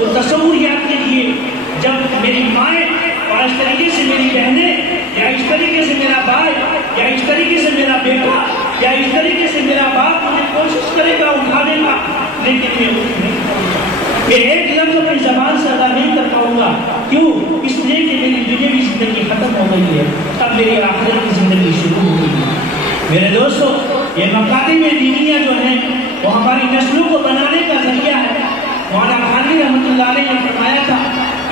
وہ تصور یاد کیجیے جب میری مائیں اور اس طریقے سے میری بہنیں یا اس طریقے سے میرا بھائی یا اس طریقے سے میرا بیٹا یا اس طریقے سے میرا باپ مجھے کوشش کرے گا اٹھانے کا، لیکن میں ایک لفظ اپنی زبان سے ادا نہیں کر پاؤں گا. کیوں؟ اس لیے کہ میری دنیاوی زندگی ختم ہو گئی ہے، اب میری آخرت کی زندگی شروع ہو گئی ہے. میرے دوستو، یہ مکاتب دینیہ جو ہیں وہ ہماری نسلوں کو بنانے کا ذریعہ ہے. مولانا بھانوی رحمۃ اللہ علیہ نے فرمایا تھا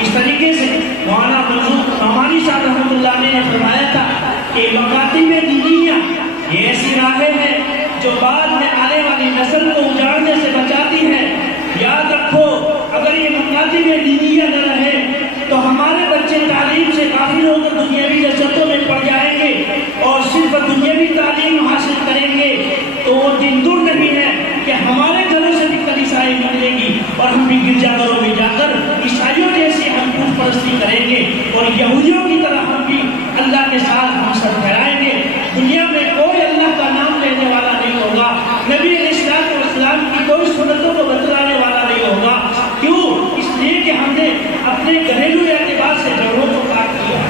اس طریقے سے، مولانا منظور نعمانی صاحب رحمۃ اللہ علیہ نے فرمایا تھا کہ مکاتب دینیہ یہ ایسی راہیں ہیں جو بعد میں آنے والی نسل کو اجاڑنے سے بچاتی ہے. یاد رکھو، اگر یہ مکاتب دینیہ نہ رہے تو ہمارے بچے تعلیم سے غافل ہو کر دنیاوی لذتوں میں پڑ جائیں گے اور صرف دنیاوی تعلیم حاصل کریں گے تو وہ دن دور نہیں ہے کہ ہمارے گھروں سے بھی کلیسائیں نکلے گی اور ہم بھی گرجا گھروں میں جا کر عیسائیوں جیسے ہم بت پرستی کریں گے اور یہودیوں کی طرح ہم بھی اللہ کے ساتھ ہم ٹھہرائیں گے. دنیا میں کوئی اللہ کا نام لینے والا نہیں ہوگا، نبی علیہ الصلوۃ والسلام کی کوئی سنتوں کو بتلانے والا نہیں ہوگا. کیوں؟ اس لیے کہ ہم نے اپنے گھریلو اعتبار سے جڑوں کو کاٹ دیا.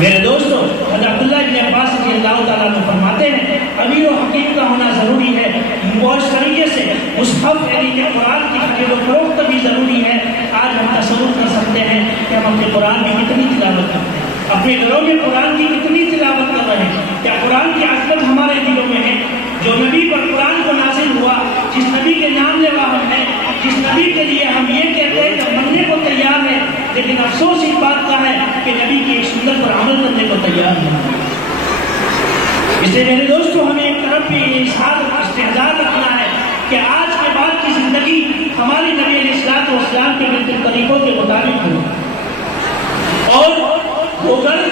میرے دوستو، حضرت عبداللہ بن عباس رضی اللہ تعالیٰ عنہ فرماتے ہیں امیر و حکیم کا ہونا ضروری ہے، اور اس طریقے سے مصحف یعنی کہ قرآن کی خرید و فروخت بھی ضروری ہے. آج ہم تصور کر سکتے ہیں کہ ہم اپنے قرآن کی کتنی تلاوت کرتے ہیں، اپنے گھروں میں قرآن کی کتنی تلاوت کر رہے ہیں. کیا قرآن کی عظمت ہمارے دلوں میں ہے؟ جو نبی پر قرآن کو نازل ہوا، جس نبی کے نام لیوا ہم ہیں، جس نبی کے لیے ہم یہ کہتے ہیں کہ مننے کو تیار ہے، لیکن افسوس اس بات کا ہے کہ نبی کی ایک سنت پر عمل کرنے کو تیار نہیں. اس لیے میرے دوستو، ہمیں ایک طرف بھی استعداد رکھنا ہے کہ آج کے بعد کی زندگی ہماری نبی علیہ الصلوۃ والسلام کے بالکل طریقوں کے مطابق ہو، اور وہ گھر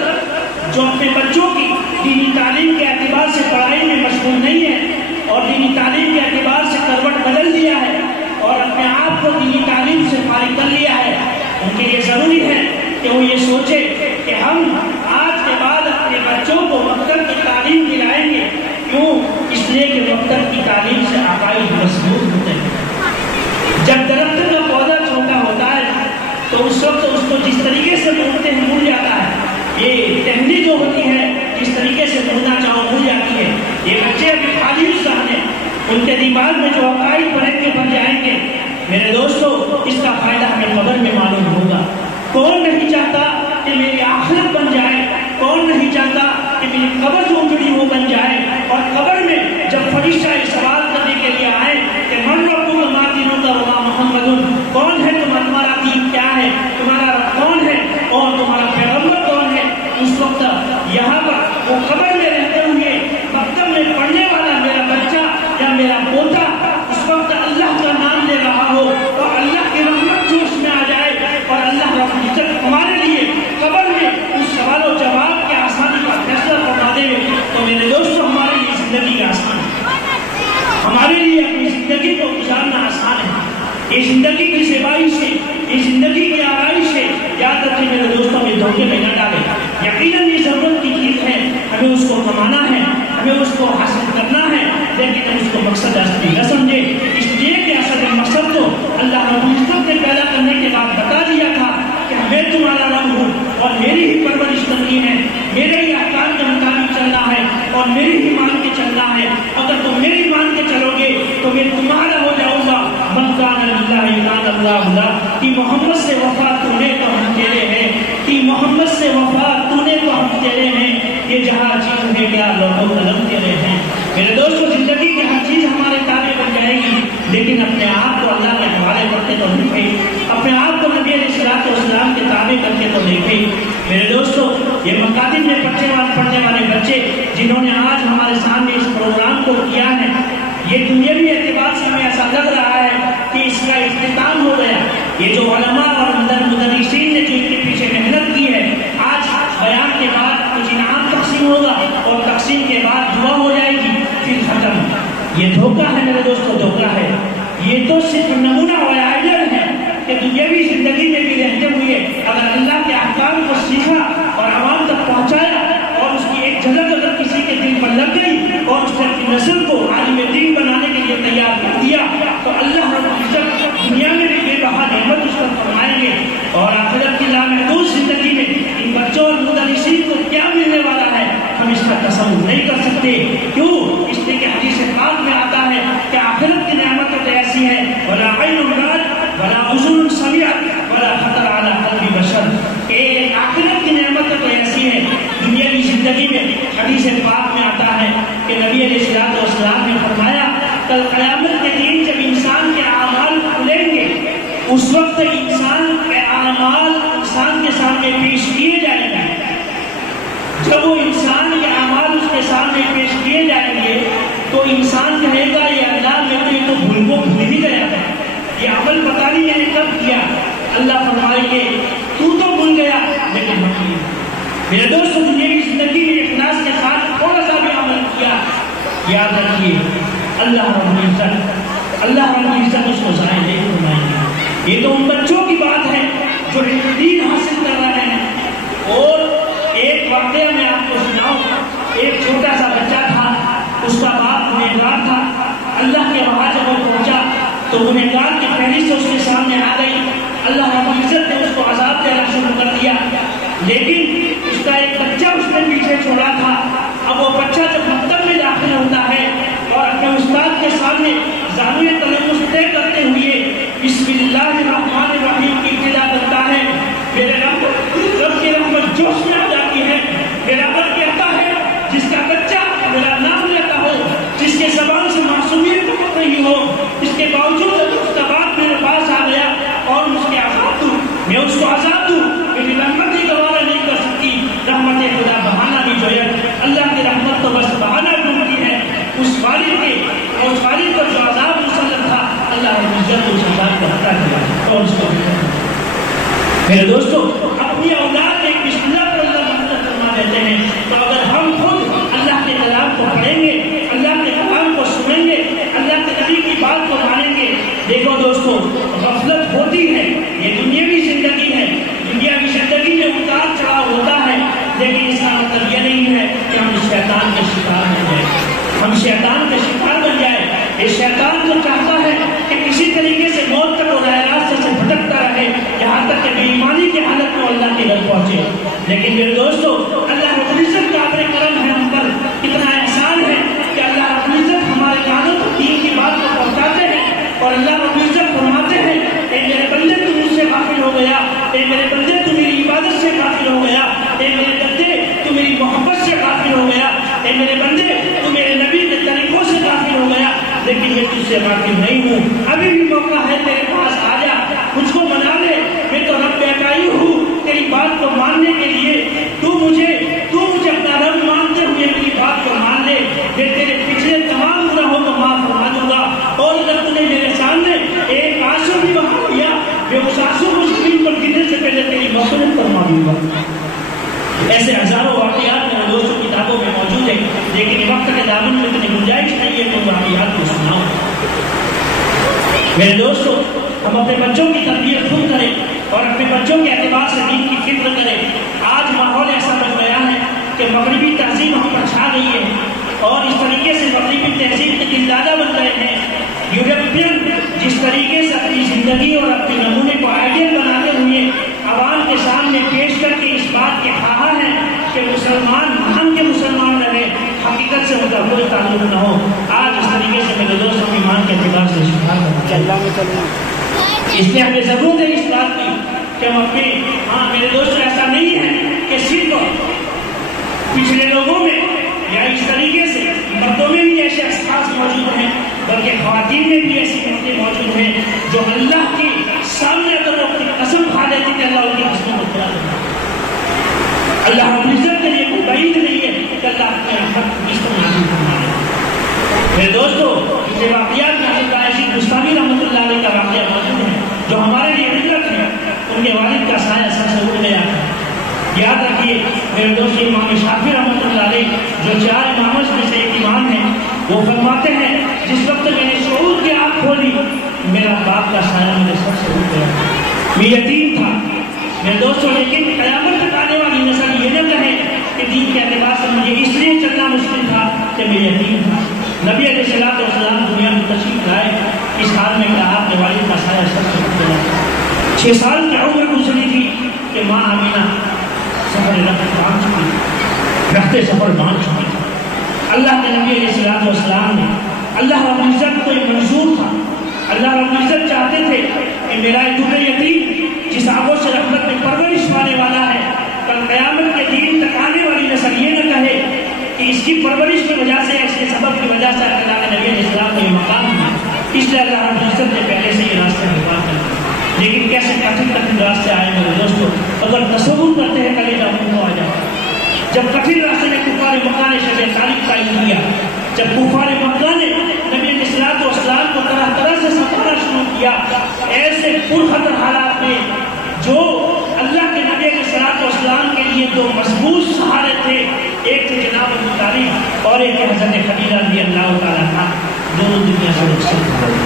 جو اپنے بچوں کی دینی تعلیم کے اعتبار سے پڑھائی میں مشغول نہیں ہے اور دینی تعلیم کے اعتبار سے کروٹ بدل دیا ہے اور اپنے آپ کو دینی تعلیم سے فارغ کر لیا ہے، ان کے لیے ضروری ہے کہ وہ یہ سوچے کہ ہم آج کے بعد اپنے بچوں کو مکتب کی تعلیم دلائیں گے. کیوں؟ اس لیے کہ مکتب کی تعلیم سے عقائد مضبوط ہوتے ہیں. جب درخت کا پودا چھوٹا ہوتا ہے تو اس وقت اس کو جس طریقے سے مڑتے ہیں مڑ جاتا ہے. یہ ٹہنی جو ہوتی ہے جس طریقے سے مڑنا چاہو مڑ جاتی ہے. یہ بچے ابھی خالی ذہن ہیں، ان کے دماغ میں جو عقائد پڑھیں گے بن جائیں گے. میرے دوستو، اس کا فائدہ ہمیں قبر میں معلوم ہوگا. کون نہیں چاہتا کہ میری آخرت بن جائے؟ کون نہیں چاہتا کہ میری قبر جو اجڑی وہ بن جائے؟ اور قبر میں جب فرشتہ سوال کرنے کے لیے آئے کہ من ربک ما دینک وما محمد، کون ہے تمہارا دین کیا ہے، تمہارا رب کون ہے اور تمہارا پیغمبر کون ہے؟ اس وقت یہاں پر وہ قبر میں رہتے ہوئے مکتب میں پڑھنے والا میرا بچہ یا میرا پوتا اس وقت اللہ کا نام لے رہا ہو اور اللہ کی رحمت جوش میں آ جائے اور اللہ رب العزت ہمارے لیے قبر میں اس سوال و جواب کے آسانی کا فیصلہ فرما دے، تو میرے دوستو ہمارے لیے زندگی آسان ہے، ہمارے لیے اپنی زندگی کو گزارنا آسان ہے. یہ زندگی کی زیبائی سے، یہ زندگی کی آرائش سے، یاد رکھیں میرے دوستوں میں دھوکے میں نہ ڈالیں. یقیناً یہ ضرورت کی چیز ہے، ہمیں اس کو کمانا ہے، ہمیں اس کو حاصل کرنا ہے، لیکن ہم اس کو مقصد اصلی نہ سمجھے. اس لیے کہ اصل مقصد تو اللہ رب العزت نے پیدا کرنے کے بعد بتا دیا تھا کہ میں تمہارا رب ہوں اور میری ہی پرورش کرنی ہے، میرے ہی احکام کے مطابق چلنا ہے اور میری ہی مان کے چلنا ہے. اگر تم میری مان کے چلو گے تو میں تمہارا ہو جاؤں گا. من کان للہ کان اللہ له، کہ محمد سے وفا تو نے تو ہم تیرے ہیں، کہ محمد سے وفا تو نے تو ہم تیرے ہیں. یہ جہاں چیز ہے کیا لوگوں قلم تیرے ہیں. میرے دوستو، زندگی کی ہر چیز ہمارے تابع بن جائے گی، لیکن اپنے آپ کو اللہ کے حوالے کرتے تو دیکھیں، اپنے آپ کو نبی علیہ الصلوۃ والسلام کے تابع کر کے تو دیکھیں. میرے دوستو، یہ مکاتب میں پڑھنے والے بچے جنہوں نے آج ہمارے سامنے اس پروگرام کو کیا ہے، یہ دنیاوی اعتبار سے ہمیں ایسا لگ رہا ہے کہ اس کا اختتام ہو گیا. یہ جو علماء اور مدرسین نے جو اس کے پیچھے محنت کی ہے، آج بیان کے بعد کچھ انعام تقسیم ہوگا اور تقسیم کے بعد دعا ہو جائے گی، پھر ختم. یہ دھوکہ ہے میرے دوستو، دھوکہ ہے. یہ تو صرف نمونہ اور آئیڈل ہے کہ دنیاوی زندگی میں بھی رہتے ہوئے اگر اللہ کے احکام کو سیکھا اور عوام تک پہنچایا اور اس کی ایک جھلک اگر کسی کے دل پر لگ گئی اور اس نے اپنی نسل کو عالم دین بنانے کے لیے تیار کر دیا، تو اللہ رب اس وقت انسان کے اعمال انسان کے سامنے پیش کیے جائیں گے. جب وہ انسان کے اعمال اس کے سامنے پیش کیے جائیں گے تو انسان کہے گا یہ اللہ میں تو یہ تو بھول ہی گیا تھا, یہ عمل پتہ نہیں میں نے کب کیا. اللہ فرمائیں گے تو بھول گیا لیکن ہم نہیں. میرے دوست دنیاوی زندگی میں اخلاص کے ساتھ تھوڑا سا بھی عمل کیا, یاد رکھیے اللہ رب العزت اس کو ضائع نہیں فرمائیں گے. یہ تو ان بچوں کی بات ہے جو دین حاصل کر رہے ہیں. اور ایک واقعہ میں آپ کو سناؤں, ایک چھوٹا سا بچہ تھا, اس کا باپ گنہگار تھا. اللہ کے وہاں جب وہ پہنچا تو گنہگار کی فہرست اس کے سامنے آ گئی. اللہ رب العزت نے اس کو عذاب دینا شروع کر دیا, لیکن اس کا ایک بچہ اس نے پیچھے چھوڑا تھا. اب وہ بچہ جب مکتب میں داخل ہوتا ہے اور اپنے استاد کے سامنے زانوئے تلمس طے کرتے ہوئے بسم اللہ الرحمن الرحیم کی ابتدا کرتا ہے, میرے رب کی رحمت جوش میں آ جاتی ہے. میرا رب کہتا ہے جس کا بچہ میرا نام لیتا ہو, جس کے زبان سے معصومیت نکل رہی ہو, اس کے باوجود اس کا بات میرے پاس آ گیا اور اس کے عذاب دوں, میں اس کو عذاب دوں. میری رحمت ہی گوارا نہیں کر سکتی. رحمت خدا بہانہ بھی جو ہے, اللہ کی رحمت تو بس بہانہ ڈھونڈتی ہے. اس والد کے اور اس والد پر جو عذاب مسلط تھا اللہ رب العزت اس عذاب کو ہٹا دیا اور اس کو. میرے دوستو اپنی اولاد میں بسم اللہ پر اللہ مدد فرما دیتے ہیں. تو اگر ہم خود اللہ کے کلام کو پڑھیں گے, اللہ کے کلام کو سنیں گے, اللہ کے نبی کی بات کو مانیں گے. دیکھو دوستو غفلت ہوتی ہے, یہ دنیاوی زندگی ہے, دنیاوی زندگی میں اتار چڑھاؤ ہوتا ہے, لیکن اس کا مطلب یہ نہیں ہے کہ ہم شیطان کے شکار بن جائیں. ہم شیطان کے شکار بن جائیں. یہ شیطان تو چاہتا ہے کہ کسی طریقے سے موت تک اور راستے سے بھٹکتا رہے یہاں تک کہ بے ایمانی کی حالت میں اللہ کے گھر پہنچے. لیکن میرے دوستو اللہ رب العزت کا اپنے کرم ہے, ہم پر اتنا احسان ہے کہ اللہ رب العزت ہمارے کانوں کو دین کی بات کو پہنچاتے ہیں اور اللہ رب العزت فرماتے ہیں اے میرے بندے تو مجھ سے غافل ہو گیا, اے میرے بندے تو میری عبادت سے غافل ہو گیا, اے میرے بندے تو میری محبت سے غافل ہو گیا, اے میرے بندے تو میرے نبی کے طریقوں سے غافل ہو گیا, لیکن میں تجھ سے غافل نہیں ہوں. ابھی بھی موقع ہے میرے پاس آ جا, مجھ کو منا لے. میں تو رب بیکائی ہوں تیری بات کو ماننے کے لیے. تو مجھے اپنا رب مانتے ہوئے میری بات کو مان لے. میں تیرے پچھلے تمام گناہوں کو معاف فرما دوں گا. اور اگر تم نے میرے سامنے ایک آنسو بھی بہا دیا, میں اس آنسو کو زمین پر گرنے سے پہلے تیری مغفرت فرما دوں گا. ایسے ہزاروں واقعات میرے دوستوں کتابوں میں موجود ہیں, لیکن وقت کے دامن میں اتنی گنجائش نہیں ہے تو واقعات کو سناؤ. میرے دوستوں ہم اپنے بچوں کی تربیت خود کریں اور اپنے بچوں کے اعتبار سے دین کی فکر کریں. آج ماحول ایسا بن گیا ہے کہ مغربی تہذیب ہم پر چھا گئی ہے اور اس طریقے سے مغربی تہذیب کے دلدادہ بن گئے ہیں. یورپین جس طریقے سے اپنی زندگی اور اپنے نمونے کو آئیڈیل بناتے ہوئے عوام کے سامنے پیش کر کے اس بات کے خواہاں ہیں کہ مسلمان ہم کے مسلمان رہے, حقیقت سے ان کا کوئی تعلق نہ ہو. آج اس طریقے سے میرے دوست اپنی ایمان کے اعتبار سے شکار کرنا, اس لیے ہمیں ضرورت ہے اس بات کی کہ ہم اپنے میرے دوست ایسا نہیں ہے کہ صرف پچھلے لوگوں میں یا اس طریقے سے مردوں میں بھی ایسے اشخاص موجود ہیں, بلکہ خواتین میں بھی ایسی عورتیں موجود ہیں جو اللہ کے سامنے اگر وہ اپنی قسم کھا لیتی کہ اللہ ان کی قسموں کو پورا کرے. اللہ رب العزت کے لیے کوئی بعید نہیں ہے کہ اللہ اپنے رحمت اس کو نازل فرمائے. میرے دوستو یہ واقعات میں حضرت عائشہ مستعمل رحمۃ اللہ علیہ کا واقعہ موجود ہے جو ہمارے لیے عبرت ہے. ان کے والد کا سایہ سر سے اڑ گیا. یاد رکھیے میرے دوست امام شافعی رحمۃ اللہ علیہ جو 4 اماموں میں سے ایک امام ہیں, وہ فرماتے ہیں جس وقت میں نے شعور کی آنکھ کھولی میرا باپ کا سایہ میرے سر سے اڑ گیا. میں یتیم تھا میرے دوستوں, لیکن قیامت تک آنے والی نسل یہ نہ کہے کہ دین کے اعتبار سے مجھے اس لیے چلنا مشکل تھا کہ میں یتیم تھا. نبی علیہ الصلوۃ والسلام دنیا میں تشریف لائے اس حال میں کہ آپ کے والد کا سایہ سر سے اٹھ گیا. 6 سال کی عمر گزری تھی کہ ماں آمینہ سفر رکھتے سفر باندھ چکی تھی. اللہ کے نبی علیہ الصلوۃ والسلام نے اللہ رب العزت کو یہ منظور تھا. اللہ رب العزت چاہتے تھے کہ میرا دور یتیم جس آگوں سے رحمت میں پرورش پانے والا ہے, کل قیامت کے دین تک آنے والی نسل یہ نہ کہے کہ اس کی پرورش کی وجہ سے, اس کے سبب کی وجہ سے اللہ کے نبی علیہ السلام کو یہ مقام ملا. اس لیے اللہ رب العزت نے پہلے سے یہ راستہ بتا دیا. راستے آئے میرے دوستوں، اگر تصور کرتے ہیں کلیجہ منہ کو آ جائے. جب کٹھن راستے میں کفار مکہ نے شب طالب قائم کیا، جب کفار مکہ نے نبی علیہ الصلوۃ والسلام کو طرح طرح سے ستانا شروع کیا، ایسے پرخطر حالات میں جو اللہ کے نبی علیہ الصلوۃ والسلام کے لیے دو مضبوط سہارے تھے، ایک تھے جناب ابو طالب اور ایک حضرت خدیجہ رضی اللہ تعالیٰ عنہا، دونوں دنیا سے رخصت ہو گئے.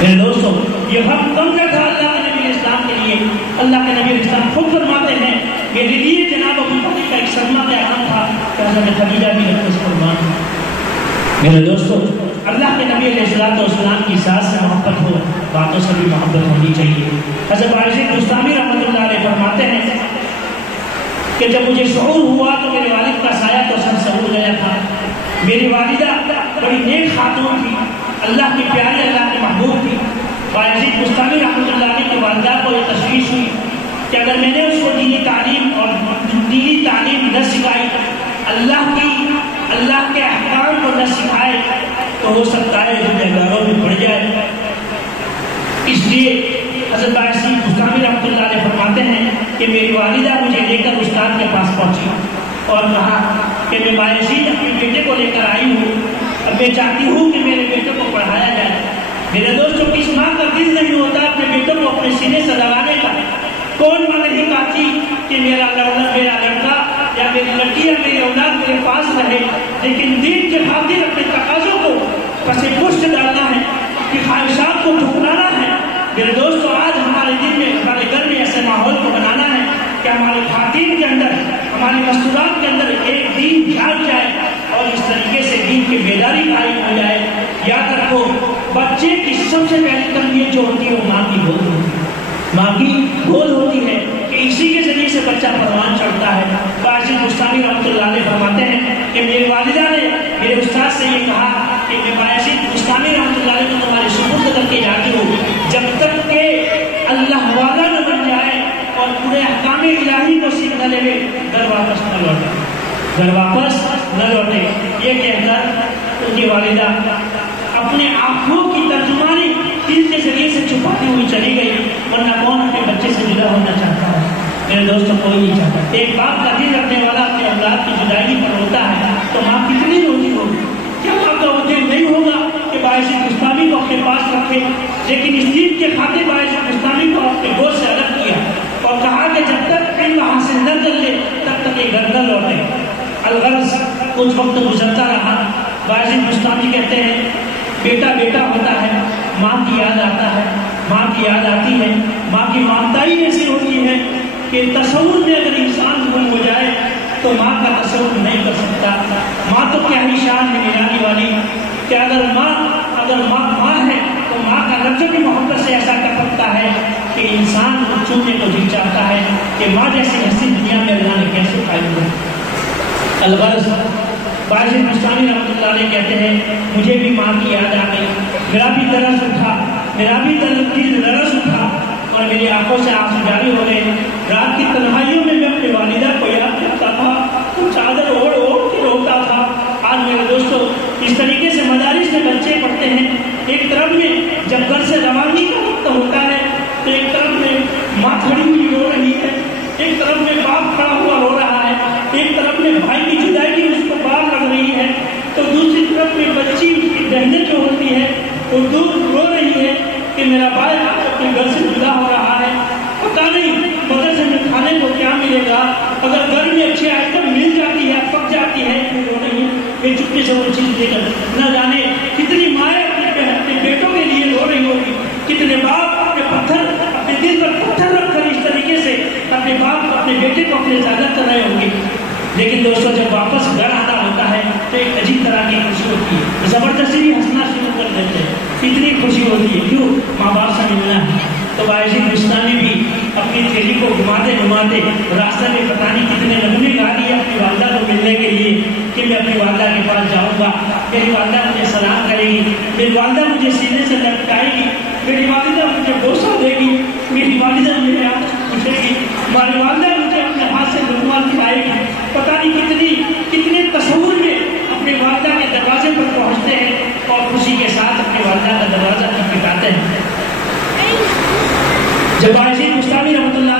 میرے دوستوں یہ وقت کم نہ تھا اللہ کے نبی اسلام کے لیے. اللہ کے نبی علیہ السلام خود فرماتے ہیں میرے لیے جناب ابو طالب کا ایک صدمہ کا اعلان تھا کہ حضرت خدیجہ بھی نفس قربان ہو. میرے دوستوں اللہ کے نبی علیہ السلام کی ذات سے محبت ہو، باتوں سے بھی محبت ہونی چاہیے. حضرت عائشہ بستامی رحمۃ اللہ علیہ فرماتے ہیں کہ جب مجھے شعور ہوا تو میرے والد کا سایہ تو سر سے اڑ گیا تھا. میری والدہ بڑی نیک خاتون تھی، اللہ کی پیاری، اللہ کی محبوب تھی. عائشہ بستامی رحمۃ اللہ علیہ کی والدہ کو یہ تشویش ہوئی کہ اگر میں نے اس کو دینی تعلیم اور دینی تعلیم نہ سکھائی، اللہ کے احکام کو نہ سکھائے تو ہو سکتا ہے گنہگاروں میں پڑ جائے. اس لیے حضرت عائشہ بستامی رحمۃ اللہ علیہ فرماتے ہیں کہ میری والدہ مجھے لے کر استاد کے پاس پہنچی اور کہا کہ میں باعزید اپنے بیٹے کو لے کر آئی ہوں، اب میں چاہتی ہوں کہ میرے بیٹے کو پڑھایا جائے. میرے دوستوں کس ماں کا دل نہیں ہوتا اپنے بیٹوں کو اپنے سینے سے لگانے کا؟ کون ماں نہیں چاہتی کہ میرا لڑکا یا میری لڑکی یا میری اولاد میرے پاس رہے، لیکن دین کے خاطر اپنے تقاضوں کو پس پشت ڈالنا ہے، کہ خواہشات کو ٹھکرانا ہے. میرے دوستوں آج ہمارے دل میں، ہمارے گھر میں ایسے ماحول کو بنانا ہے کہ ہماری خواتین کے اندر، ہماری مستورات کے اندر ایک دین جھاگ جائے اور اس طریقے سے دین کی بیداری قائم ہو جائے. یاد رکھو بچے کی سب سے پہلی تربیت جو ہوتی ہے وہ ماں کی گود ہوتی ہے. ماں کی گود ہوتی ہے کہ اسی کے ذریعے سے بچہ پروان چڑھتا ہے. عائشہ بستامی رحمۃ اللہ علیہ فرماتے ہیں کہ میری والدہ نے میرے استاد سے یہ کہا کہ میں عائشہ بستامی رحمۃ اللہ علیہ کو تمہارے سپرد کر کے جاتی ہوں، جب تک کہ اللہ والا نہ بن جائے اور پورے احکام الہی کو سیکھ نہ لے گھر واپس نہ لوٹے. یہ کہہ کر ان کی والدہ اپنے آنکھوں کی ترجمانی دل کے ذریعے سے چھپاتی ہوئی چلی گئی، ورنہ کون اپنے بچے سے جدا ہونا چاہتا ہے؟ میرے دوستوں کوئی نہیں چاہتا. ایک باپ کا دل رکھنے والا اپنے اولاد کی جدائی پر ہوتا ہے تو ماں کتنی روتی ہوگی؟ کیا ماں کا وہ دل نہیں ہوگا کہ عائشہ بستامی کو اپنے پاس رکھے؟ لیکن اس دین کے خاطر عائشہ بستامی کو اپنے گود سے الگ کیا اور کہا کہ جب تک علم حاصل نہ کر لے تب تک یہ گھر نہ لوٹے. الغرض کچھ وقت گزرتا رہا. عائشہ بستامی کہتے ہیں بیٹا بیٹا ہوتا ہے، ماں کی یاد آتا ہے، ماں کی یاد آتی ہے. ماں کی مامتائی ایسی ہوتی ہے کہ تصور میں اگر انسان گم ہو جائے تو ماں کا تصور نہیں کر سکتا. ماں تو کیا ہی شان ہے نگرانی والی کہ اگر ماں ہے تو ماں کا لفظ بھی محبت سے ایسا ٹپکتا ہے کہ انسان کو چومنے کو دل چاہتا ہے کہ ماں جیسی ہنسی دنیا میں اللہ نے کیسے قائم ہو. الغرض عائشہ بستامی رحمۃ اللہ علیہ کہتے ہیں مجھے بھی ماں کی یاد آ گئی، میرا بھی دل رس اٹھا اور میری آنکھوں سے آنسو جاری ہو گئے. رات کی تنہائیوں میں اپنی والدہ کو یاد کرتا تھا تو چادر اوڑھ اوڑھ کے روتا تھا. آج میرے دوستوں اس طریقے سے مدارس میں بچے پڑھتے ہیں. ایک طرف میں جب گھر سے روانگی کا وقت ہوتا ہے تو ایک طرف میں ماں کھڑی ہوئی رو رہی ہے، ایک طرف میں باپ کھڑا ہوا رو رہا ہے، ایک طرف میں بھائی کی جدائی کی اس کو بار لگ رہی ہے، تو دوسری طرف میں بچی اس کی بہنیں جو ہوتی ہے وہ دور رو رہی ہے کہ میرا بھائی اپنے گھر سے جدا ہو رہا ہے. پتہ نہیں مدرسے میں کھانے کو کیا ملے گا، اگر گھر میں اچھی آئٹم مل جاتی ہے پک جاتی ہے تو رو رہی ہے. میں چپکے سے وہ چیز دے کر نہ جانے کتنی مائیں اپنے بیٹوں کے لیے رو رہی ہوگی، کتنے باپ اپنے دل پر پتھر رکھ کر اس طریقے سے اپنے باپ اپنے بیٹے کو اپنے زیادہ کر رہے ہوں گے. لیکن دوستوں جب واپس گھر آنا ہوتا ہے تو ایک عجیب طرح کی خوشی ہوتی ہے، زبردستی بھی ہنسنا شروع کر دیتے ہیں. اتنی خوشی ہوتی ہے، کیوں؟ ماں باپ سے ملنا ہے. تو عائشہ بستامی بھی اپنی تھیلی کو گھماتے راستہ میں پتہ نہیں کتنے نمونے گا دیے اپنی والدہ کو ملنے کے لیے کہ میں اپنی والدہ کے پاس جاؤں گا، میری والدہ مجھے سلام کرے گی، میری والدہ مجھے سینے سے لٹکائے گی، میری والدہ مجھے بوسہ دے گی، میری والدہ مجھے آپ سے پوچھے گی، ہماری والدہ مجھے اپنے ہاتھ سے لقمہ کھلائے گی. پتہ نہیں کتنے تصور میں اپنی والدہ کے دروازے پر پہنچتے ہیں اور خوشی کے ساتھ اپنی والدہ کا دروازہ کھٹکھٹاتے ہیں. جب عائشہ بستامی رحمۃ اللہ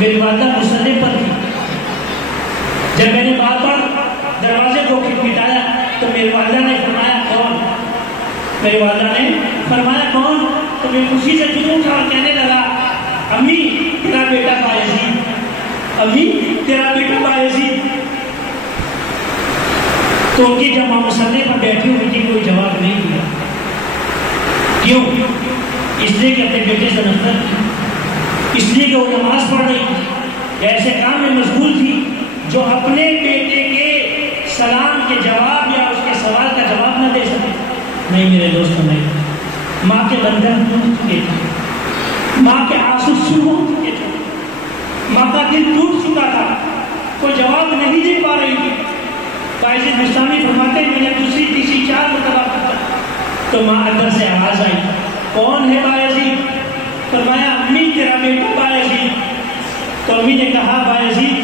میری والدہ مصلی پر تھی. جب میں نے بار بار دروازے کو کھٹکھٹایا تو میری والدہ نے فرمایا کون؟ میری والدہ نے فرمایا کون؟ تو میں خوشی سے جھوم اٹھا اور کہنے لگا امی تیرا بیٹا بایزید، امی تیرا بیٹا بایزید. تو ان کی جب ماں مصلی پر بیٹھی ہوئی تھی کوئی جواب نہیں دیا. کیوں؟ اس لیے کہ اپنے بیٹے سے نفرت تھی، اس لیے کہ وہ نماز پڑھ رہی تھی، ایسے کام میں مشغول تھی جو اپنے بیٹے کے سلام کے جواب یا اس کے سوال کا جواب نہ دے سکے. نہیں میرے دوستوں، نہیں، ماں کے بندھن ٹوٹ چکے تھے، ماں کے آنسو شروع ہو چکے تھے، ماں کا دل ٹوٹ چکا تھا، کوئی جواب نہیں دے پا رہی تھی. بایزید بستامی فرماتے ہیں میں نے دوسری تیسری 4 مرتبہ پوچھا تو ماں اندر سے آواز آئی کون ہے بایزید؟ فرمایا امی تیرا بیٹا بایزید. تو امی نے کہا بایزید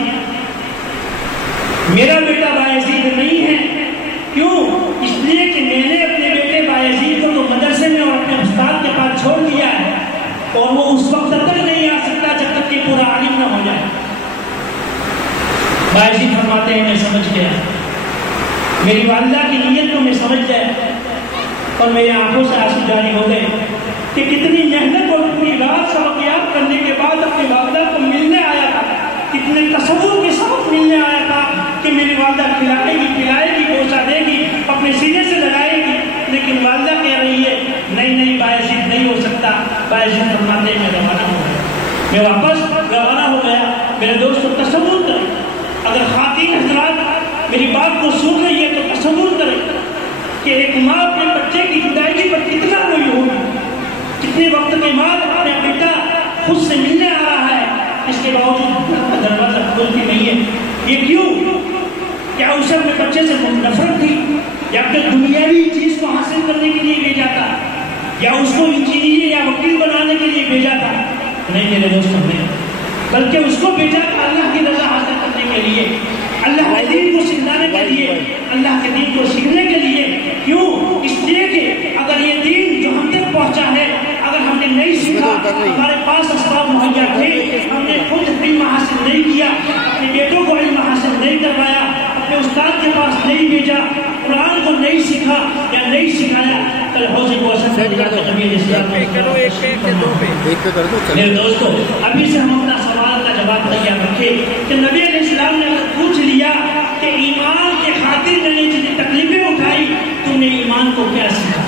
میرا بیٹا بایزید نہیں ہے. کیوں؟ اس لیے کہ میں نے اپنے بیٹے بایزید کو تو مدرسے میں اور اپنے استاد کے پاس چھوڑ دیا ہے اور وہ اس وقت تک نہیں آ سکتا جب تک کہ پورا عالم نہ ہو جائے. بایزید فرماتے ہیں میں سمجھ گیا، میری والدہ کی نیت کو میں سمجھ گیا اور میری آنکھوں سے آنسو جاری ہو گئے کہ کتنی محنت اور کتنی رات سبق یاد کرنے کے بعد اپنی والدہ کو ملنے آیا تھا، کتنے تصور کے ساتھ ملنے آیا تھا کہ میری والدہ کھلائے گی پلائے گی بوسہ دے گی اپنے سینے سے لگائے گی. لیکن والدہ کہہ رہی ہے نہیں بایزید نہیں ہو سکتا. بایزید فرماتے ہیں میں روانہ ہو گیا، میں واپس روانہ ہو گیا. میرے دوستوں تصور کریں، اگر خواتین حضرات میری بات کو سن رہی ہے تو تصور کریں کہ ایک ماں اپنے بچے کی جدائی پر کتنا روئی ہوگی، کتنے وقت کے بعد اپنا بیٹا خود سے ملنے آ رہا ہے، اس کے باوجود دروازہ کھولتی نہیں ہے. یہ کیوں؟ کیا اسے اپنے بچے سے نفرت تھی یا پھر دنیاوی چیز کو حاصل کرنے کے لیے بھیجا تھا یا اس کو انجینئر یا وکیل بنانے کے لیے بھیجا تھا؟ نہیں میرے دوستوں، نہیں، بلکہ اس کو بھیجا تھا اللہ کی رضا حاصل کرنے کے لیے، اللہ کے دین کو سکھلانے کے لیے، اللہ کے دین کو سیکھنے کے لیے. کیوں؟ اس لیے کہ اگر یہ دین جو ہم تک پہنچا ہے اگر ہم نے نہیں سیکھا، ہمارے پاس اسباب مہیا تھے، ہم نے خود علم حاصل نہیں کیا، اپنے بیٹوں کو علم حاصل نہیں کروایا، اپنے استاد کے پاس نہیں بھیجا، قرآن کو نہیں سیکھا یا نہیں سکھایا، کل حوض کو میرے دوستوں ابھی سے ہم اپنا سوال کا جواب تیار رکھے کہ نبی علیہ السلام نے اگر پوچھ لیا کہ ایمان کے خاطر میں نے جتنی تکلیفیں اٹھائی تم نے ایمان کو کیا سیکھا؟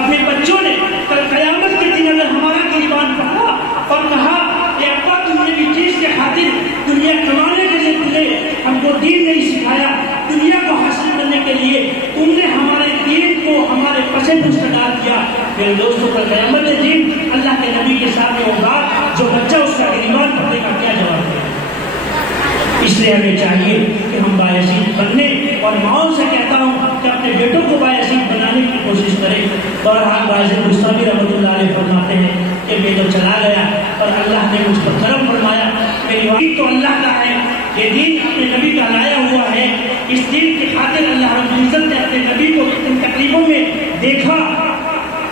اپنے بچوں نے کل قیامت کے دن اگر ہمارا ایمان پڑھا اور کہا کہ ابا تم نے بھی چیز کے خاطر دنیا کمانے کے لیے تمہیں ہم کو دین نہیں سکھایا، دنیا کو حاصل کرنے کے لیے تم نے ہمارے دین کو ہمارے پسے پس ڈال دیا. میرے دوستوں کا قیامت دن اللہ کے نبی کے سامنے وہ بات جو بچہ اس کا ایمان پڑھنے کا کیا جواب دے. اس لیے ہمیں چاہیے کہ ہم بایزید بننے اور ماؤں سے کہتا ہوں کہ اپنے بیٹوں کو بایزید بنانے کی کوشش کریں. بہرحال بایزید بستامی رحمۃ اللہ علیہ فرماتے ہیں کہ میں تو چلا گیا اور اللہ نے مجھ پر کرم فرمایا. میری وحید تو اللہ کا ہے، یہ دین اپنے نبی کا لایا ہوا ہے. اس دین کی خاطر اللہ رب العزت نے اپنے نبی کو کتنی تکلیفوں میں دیکھا.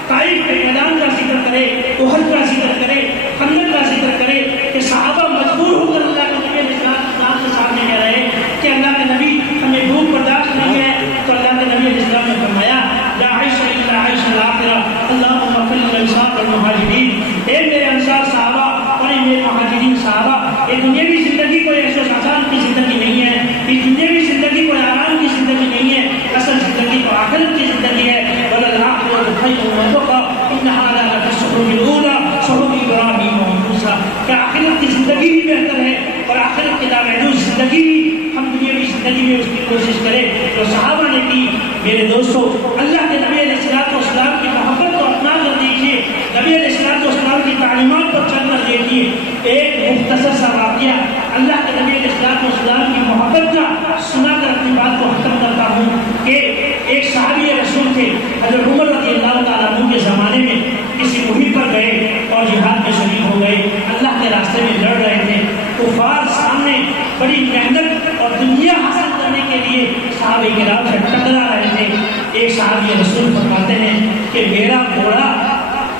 طائف کے میدان کا ذکر کرے، احد کا ذکر کرے، خندق کا ذکر کرے کہ صحابہ مجبور ہو کر اللہ کے نبی علیہ السلام کے سامنے کہہ رہے کہ اللہ کے نبی ہمیں بھوک برداشت نہیں ہے. تو اللہ کے نبی علیہ السلام نے فرمایا لا عیش الا عیش الاخرہ اللهم اغفر للانصار والمہاجرین. اے میرے انصار صحابہ اور اے میرے مہاجرین صحابہ، یہ دنیاوی زندگی کوئی ایسے آسان کی زندگی نہیں ہے، یہ دنیاوی زندگی کوئی آرام کی زندگی نہیں ہے، اصل زندگی تو آخرت کی زندگی ہے. وللآخرۃ خیر وابقیٰ ان ھذا لفی الصحف الاولیٰ صحف ابراہیم وموسیٰ. کہ آخرت کی زندگی بھی بہتر ہے اور آخرت کی لامحدود زندگی بھی ہم دنیاوی زندگی میں اس کی کوشش کریں جو صحابہ نے کی. میرے دوستو اللہ کے نبی علیہ السلام کی محبت کو اپنا کر دیکھیے، نبی علیہ السلام کی تعلیمات پر چل کر دیکھیے. ایک مختصر سا واقعہ اللہ کے نبی علیہ السلام کی محبت کا سنا کر اپنی بات کو ختم کرتا ہوں کہ ایک صحابی رسول تھے حضرت عمر رضی اللہ تعالیٰ عنہ کے زمانے میں کسی مہم پر گئے اور جہاد میں شریک ہو گئے، اللہ کے راستے میں لڑ رہے تھے. کفار سامنے بڑی محنت اور دنیا حاصل کرنے کے لیے صحابہ کرام سے ٹکرا رہے تھے. ایک صحابی رسول فرماتے ہیں کہ میرا گھوڑا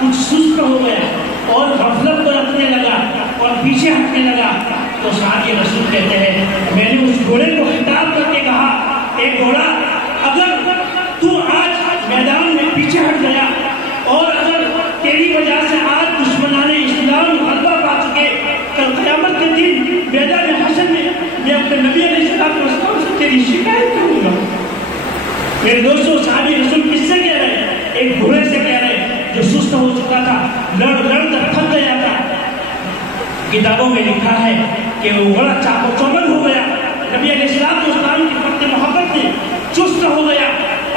کچھ سست ہو گیا اور غفلت برتنے لگا اور پیچھے ہٹنے لگا. تو صحابی رسول کہتے ہیں میں نے اس گھوڑے کو خطاب کر کے کہا اے گھوڑا اگر تو آج میدان میں پیچھے ہٹ گیا اور اگر تیری وجہ سے آج دشمنان اسلام غلبہ پا چکے کل قیامت کے دن میدان حشر میں اپنے نبی علیہ السلام سے تیری شکایت کروں گا۔ میرے دوستوں صحابی رسول کس سے کہہ رہے ہیں؟ ایک گھوڑے سے کہہ رہے ہیں جو سست ہو چکا تھا، لڑ کر تھک گیا تھا۔ کتابوں میں لکھا ہے کہ وہ بڑا چاق و چوبند ہو گیا، نبی علیہ السلام کی فقط محبت میں چست ہو گیا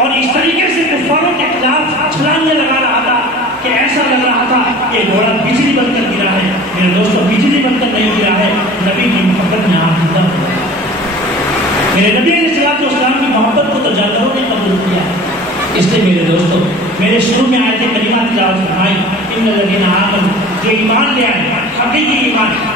اور اس طریقے سے کفاروں کے خلاف چھلانگیں لگا رہا تھا کہ ایسا لگ رہا تھا کہ گھوڑا بجلی بن کر گرا ہے۔ میرے دوستوں بجلی بن کر نہیں گرا ہے، نبی کی محبت میں آپ ختم ہو گیا۔ میرے نبی علیہ السلام کی محبت کو تو جانوروں نے قبول کیا، اس لیے میرے دوستوں میرے شروع میں آیت کریمہ تلاوت فرمائی ان الذین آمنوا، جو ایمان لے آئے، حقیقی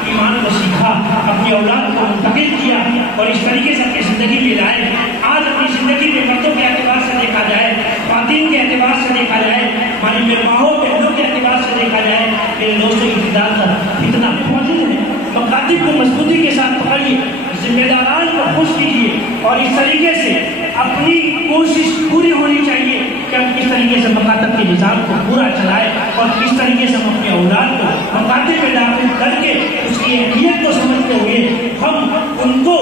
ایمان کو سیکھا، اپنی اولاد کو منتقل کیا اور اس طریقے سے اپنی زندگی میں لائے۔ آج اپنی زندگی میں مردوں کے اعتبار سے دیکھا جائے، خواتین کے اعتبار سے دیکھا جائے، ہماری میرے ماؤں بہنوں کے اعتبار سے دیکھا جائے، میرے دوستوں ابتدا کا فتنہ موجود ہے۔ مکاتب کو مضبوطی کے ساتھ پکڑیے، ذمہ داران کو خوش کیجیے اور اس طریقے سے اپنی کوشش پوری ہونی چاہیے کہ ہم کس طریقے سے مکاتب کے نظام کو پورا چلائے اور کس طریقے سے ہم اپنی اولاد کو مکاتب میں داخل کر کے اس کی اہمیت کو سمجھتے ہوئے ہم ان کو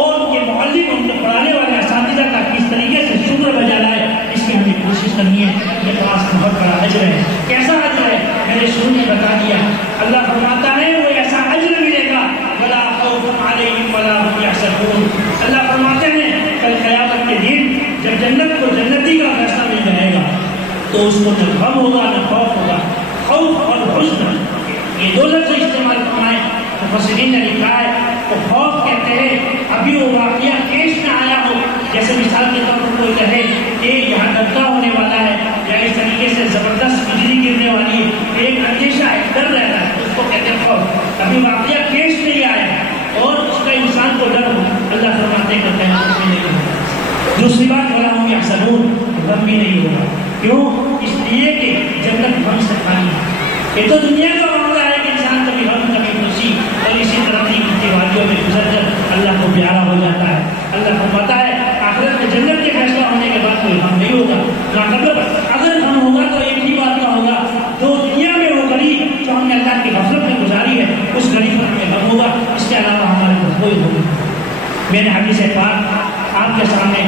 اور ان کے معلم ان کو پڑھانے والے اساتذہ کا کس طریقے سے شکر بجا لائے، اس کی ہمیں کوشش کرنی ہے۔ میرے پاس بہت بڑا اجر ہے۔ کیسا اجر ہے؟ میں نے شروع میں بتا دیا، اللہ فرماتا ہے وہ ایسا اجر ملے گا ولا خوف علیہم ولا هم یحزنون۔ اللہ فرماتے ہیں کل قیامت کے دن جب جنت کو جنتی کا فیصلہ مل جائے گا تو اس کو نہ غم ہوگا نہ خوف ہوگا۔ خوف اور حزن یہ دو لفظ استعمال فرمائے، مفسرین نے لکھا ہے تو خوف کہتے ہیں ابھی وہ واقعہ پیش نہ آیا ہو، جیسے مثال کے طور پر کوئی کہے کہ یہاں دھمکا ہونے والا ہے یا اس طریقے سے زبردست بجلی گرنے والی ہے، ایک اندیشہ ہے، ڈر رہتا ہے، اس کو کہتے ہیں خوف۔ ابھی واقعہ پیش نہیں آیا اور اس کا انسان کو ڈر ہو، اللہ فرماتے کرتے ہیں اس میں نہیں ہوگا۔ دوسری بات ولا هم يحزنون، غم بھی نہیں ہوگا۔ کیوں؟ اس لیے کہ جنت غم سے خالی ہے۔ یہ تو دنیا کا معاملہ ہے کہ انسان کبھی غم کبھی خوشی اور اسی طرح کی وادیوں میں گزر کر اللہ کو پیارا ہو جاتا ہے۔ اللہ فرماتا ہے آخرت میں جنت کے فیصلہ ہونے کے بعد کوئی غم نہیں ہوگا، اگر غم ہوگا تو ایک ہی بات کا ہوگا، جو دنیا میں وہ گھڑی جو ہم نے اللہ کی غفلت میں گزاری ہے اس گھڑی پر ہمیں غم ہوگا، اس کے علاوہ ہمارے پاس کوئی ہوگا۔ میں نے حدیث پاک آپ کے سامنے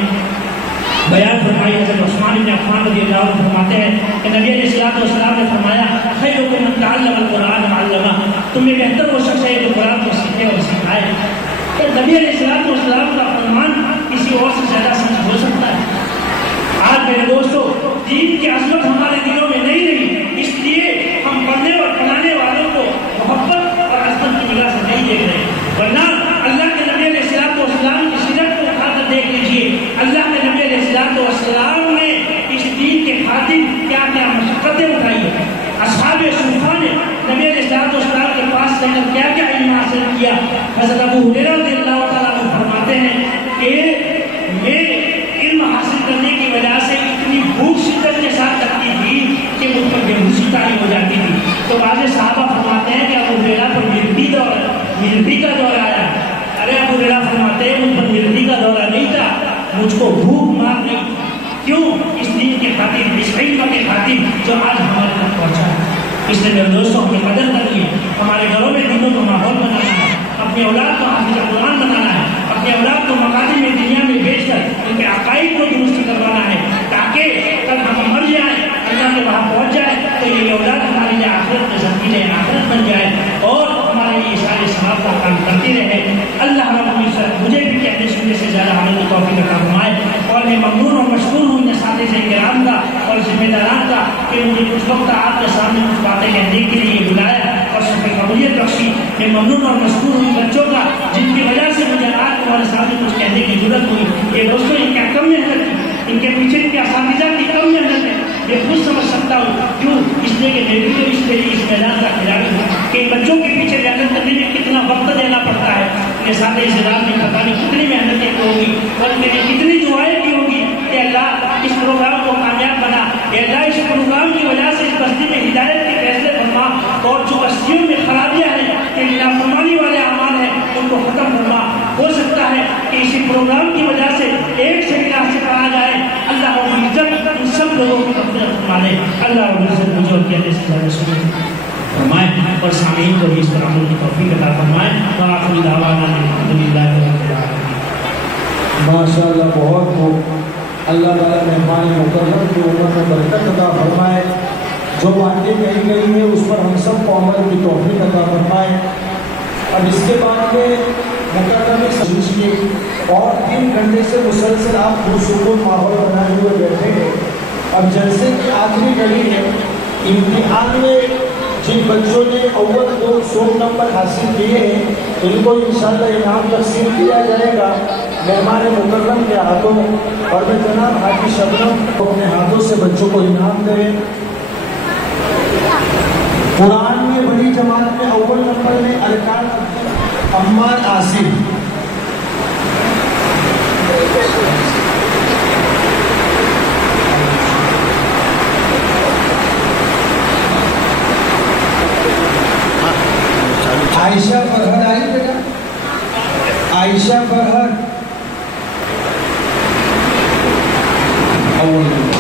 بیان فرمائی، حضرت عثمان بن عفان رضی اللہ عنہ فرماتے ہیں کہ نبی علیہ السلام نے فرمایا خیرکم من تعلم القرآن وعلمہ، تم میں بہتر وہ شخص ہے جو قرآن کو سیکھے اور سکھائے۔ کہ نبی علیہ السلام کا فرمان کسی اور سے زیادہ سچ ہو سکتا ہے؟ آج میرے دوستو دین کی عظمت ہمارے دلوں میں نہیں رہی، اس لیے ہم پڑھنے اور پڑھانے والوں کو محبت اور عظمت کی نگاہ سے نہیں دیکھ رہے، ورنہ اللہ کے نبی علیہ السلام کی سیرت کو اٹھا کر دیکھ لیجیے، اللہ کے نبی علیہ السلام نے اس دین کے خاطر کیا کیا مشقتیں اٹھائی ہیں۔ اصحاب صوفہ نے نبی علیہ السلام کے پاس رہ کر کیا کیا علم حاصل کیا۔ حضرت ابو ہریرہ رضی اللہ تعالیٰ عنہ فرماتے ہیں کہ میں علم حاصل کرنے کی وجہ سے اتنی بھوک شدت کے ساتھ لگتی تھی کہ مجھ پر بےہوشی طاری ہو جاتی تھی۔ تو بعض صحابہ فرماتے ہیں کہ ابو ہریرہ پر ملٹی کا دور آیا۔ ارے ابو ہریرہ فرماتے ہیں مجھ پر ملٹی کا دورہ نہیں تھا، مجھ کو بھوک مار نہیں تھی۔ کیوں؟ اس دین کے خاطر، اس علم کے خاطر جو آج ہمارے تک پہنچا ہے۔ اس لیے میرے دوستوں ہمیں قدر کرنی ہے، ہمارے گھروں میں دینوں کو ماحول بنانا ہے، اپنے اولاد کو حافظ قرآن بنانا ہے، اپنے اولاد کو مقاصد میں دنیا میں بیچ کر ان کے عقائد کو درست کروانا ہے، تاکہ کل ہم مر جائیں اللہ کے وہاں پہنچ جائے تو یہ اولاد ہمارے لیے آخرت میں ذخیرہ آخرت بن جائے اور ہمارے لیے سارے ثواب کا کام کرتی رہے۔ اللہ رب العزت مجھے بھی کہنے سننے سے زیادہ عمل کی توفیق عطا فرمائے، اور میں ممنون اور مشکور ہوں ان اساتذہ کرام کا اور ذمہ داران کا کہ مجھے کچھ وقت آپ کے سامنے کچھ باتیں کہنے کے لیے بلایا اور سب قبولیت بخشی۔ میں ممنون اور مشکور ہوں بچوں کا جن کی وجہ سے مجھے آج تمہارے سامنے کچھ کہنے کی ضرورت ہوئی۔ یہ دوستوں ان کیا کم محنت کی، ان کے پیچھے ان کے اساتذہ کی کم محنت ہے، میں خود سمجھ سکتا ہوں۔ کیوں؟ اس لیے کہ میں بھی تو اس لیے اس میدان کا کھلاڑی ہوں کہ بچوں کے پیچھے محنت کرنے میں کتنا وقت دینا پڑتا ہے۔ میرے ساتھ اس ادارے میں پتہ نہیں کتنی محنتیں کی ہوگی اور میں نے کتنی دعائیں کی ہوگی کہ اللہ اس پروگرام کو کامیاب بنا، کہ اللہ اس پروگرام کی وجہ سے اس بستی میں ہدایت کے فیصلے فرما، اور جو بستیوں میں خرابیاں ہیں کہ نافرمانی والے اعمال ہیں ان کو فرما دے. اللہ رب العزت مجھے اور کہتے سے زیادہ سنیں فرمائے اور سامعین کو بھی اس پر عمل کی توفیق عطا فرمائے. وآخر دعوانا الحمدللہ رب العالمین. ماشاءاللہ بہت خوب. اللہ تعالیٰ مہمان مکرم کی عمر میں برکت عطا فرمائے. جو باتیں کہی گئی ہیں اس پر ہم سب کو عمل کی توفیق عطا فرمائے. اب اس کے بعد میں مکرم سمجھیے اور 3 گھنٹے سے مسلسل آپ پرسکون ماحول بنائے ہوئے بیٹھے ہیں. اب جلسے کی آخری گھڑی ہے. امتحان میں جن بچوں نے اول 2 100 نمبر حاصل کیے ہیں ان کو انشاءاللہ انعام تقسیم کیا جائے گا مہمان مکرم کے ہاتھوں. اور میں جناب حاجی شبنم کو اپنے ہاتھوں سے بچوں کو انعام دیں. قرآن میں بڑی جماعت میں اول نمبر میں ارکان عمار آصف. عائشہ فرحت آئی بیٹا. عائشہ فرحت اول نمبر.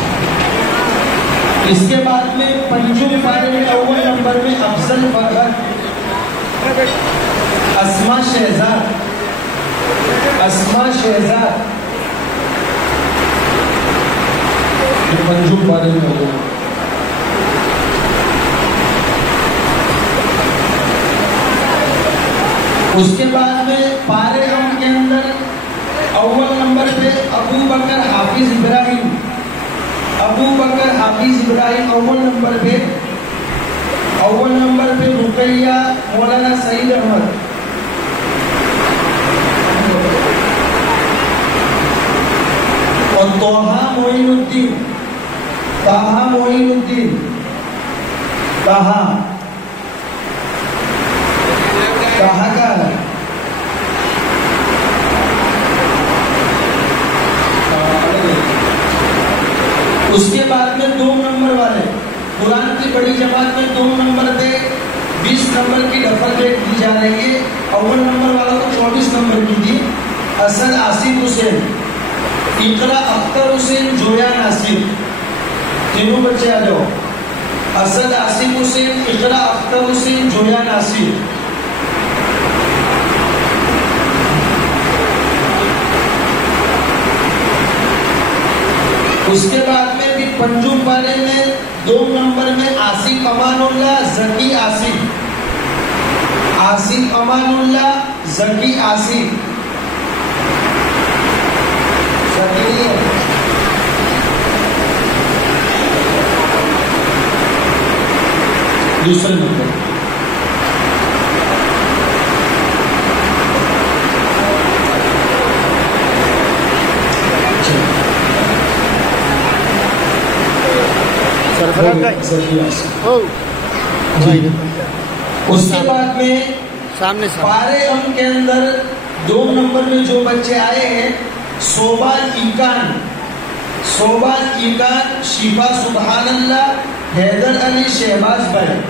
اس کے بعد میں پنجم پارے میں اول نمبر میں افضل فرحت. اسما شہزاد. اسما شہزاد پنجم پارے میں اول. اس کے بعد میں پارے غم کے اندر اول نمبر پہ ابو بکر حافظ ابراہیم. ابو بکر حافظ ابراہیم اول نمبر پہ. اول نمبر پہ رقیہ مولانا سعید احمد. اور طہا معین الدین. طہا معین الدین. طہا کہاں کا ہے؟ اس کے بعد میں 2 نمبر والے قرآن کی بڑی جماعت میں 2 نمبر پہ 20 نمبر کی ڈفر ریٹ دی جا رہی ہے. اول نمبر والوں کو 24 نمبر کی دی. اسد آصف حسین. اقرا اختر حسین. جویا ناصر. تینوں بچے آ جاؤ. اسد آصف حسین, اقرا اختر حسین, جویا ناصر. اس کے بعد میں بھی پنجم پارے میں 2 نمبر میں آصف امان اللہ, ذکی آصف. آصف امان اللہ, ذکی آصف. دوسرے نمبر اس کے بعد میں پارے ام کے اندر 2 نمبر میں جو بچے آئے ہیں صوبان ایکان. صوبان ایکان, شیفا سبحان اللہ, حیدر علی, شہباز بھائی.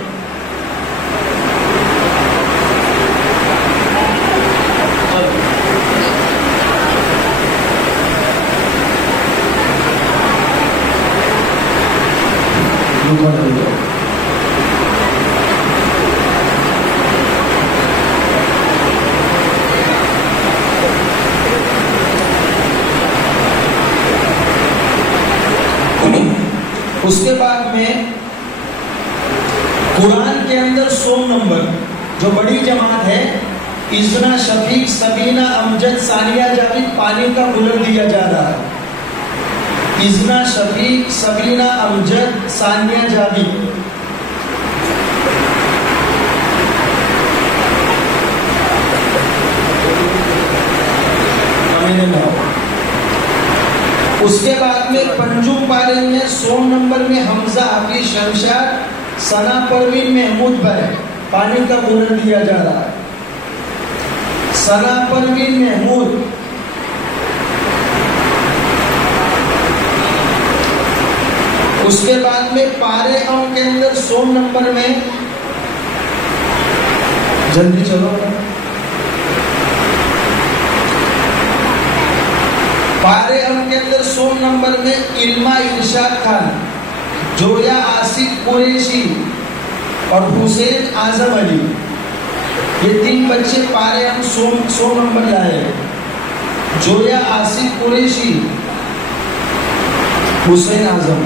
اس کے بعد میں قرآن کے اندر 100 نمبر جو بڑی جماعت ہے اسنا, شفیق, سبینہ, امجد, ثانیہ جاوید, پانی کا کولر دیا جا رہا ہے. اسنا, شفیق, سبینہ, امجد, ثانیہ جاوید. اس کے بعد میں پنجم پارے میں 100 نمبر میں حمزہ, حفیظ, شمشاد, ثنا پروین, محمود بھائی. پانی کا کولر دیا جا رہا ہے. ثنا پروین, محمود. اس کے بعد میں پارے ام کے اندر 100 نمبر میں جلدی چلو. پارے ام کے اندر 100 نمبر میں علما ارشاد خان. جویا آصف قریشی اور حسین اعظم علی، یہ 3 بچے پارے ہم 100 نمبر لائے. جویا آصف قریشی، حسین اعظم.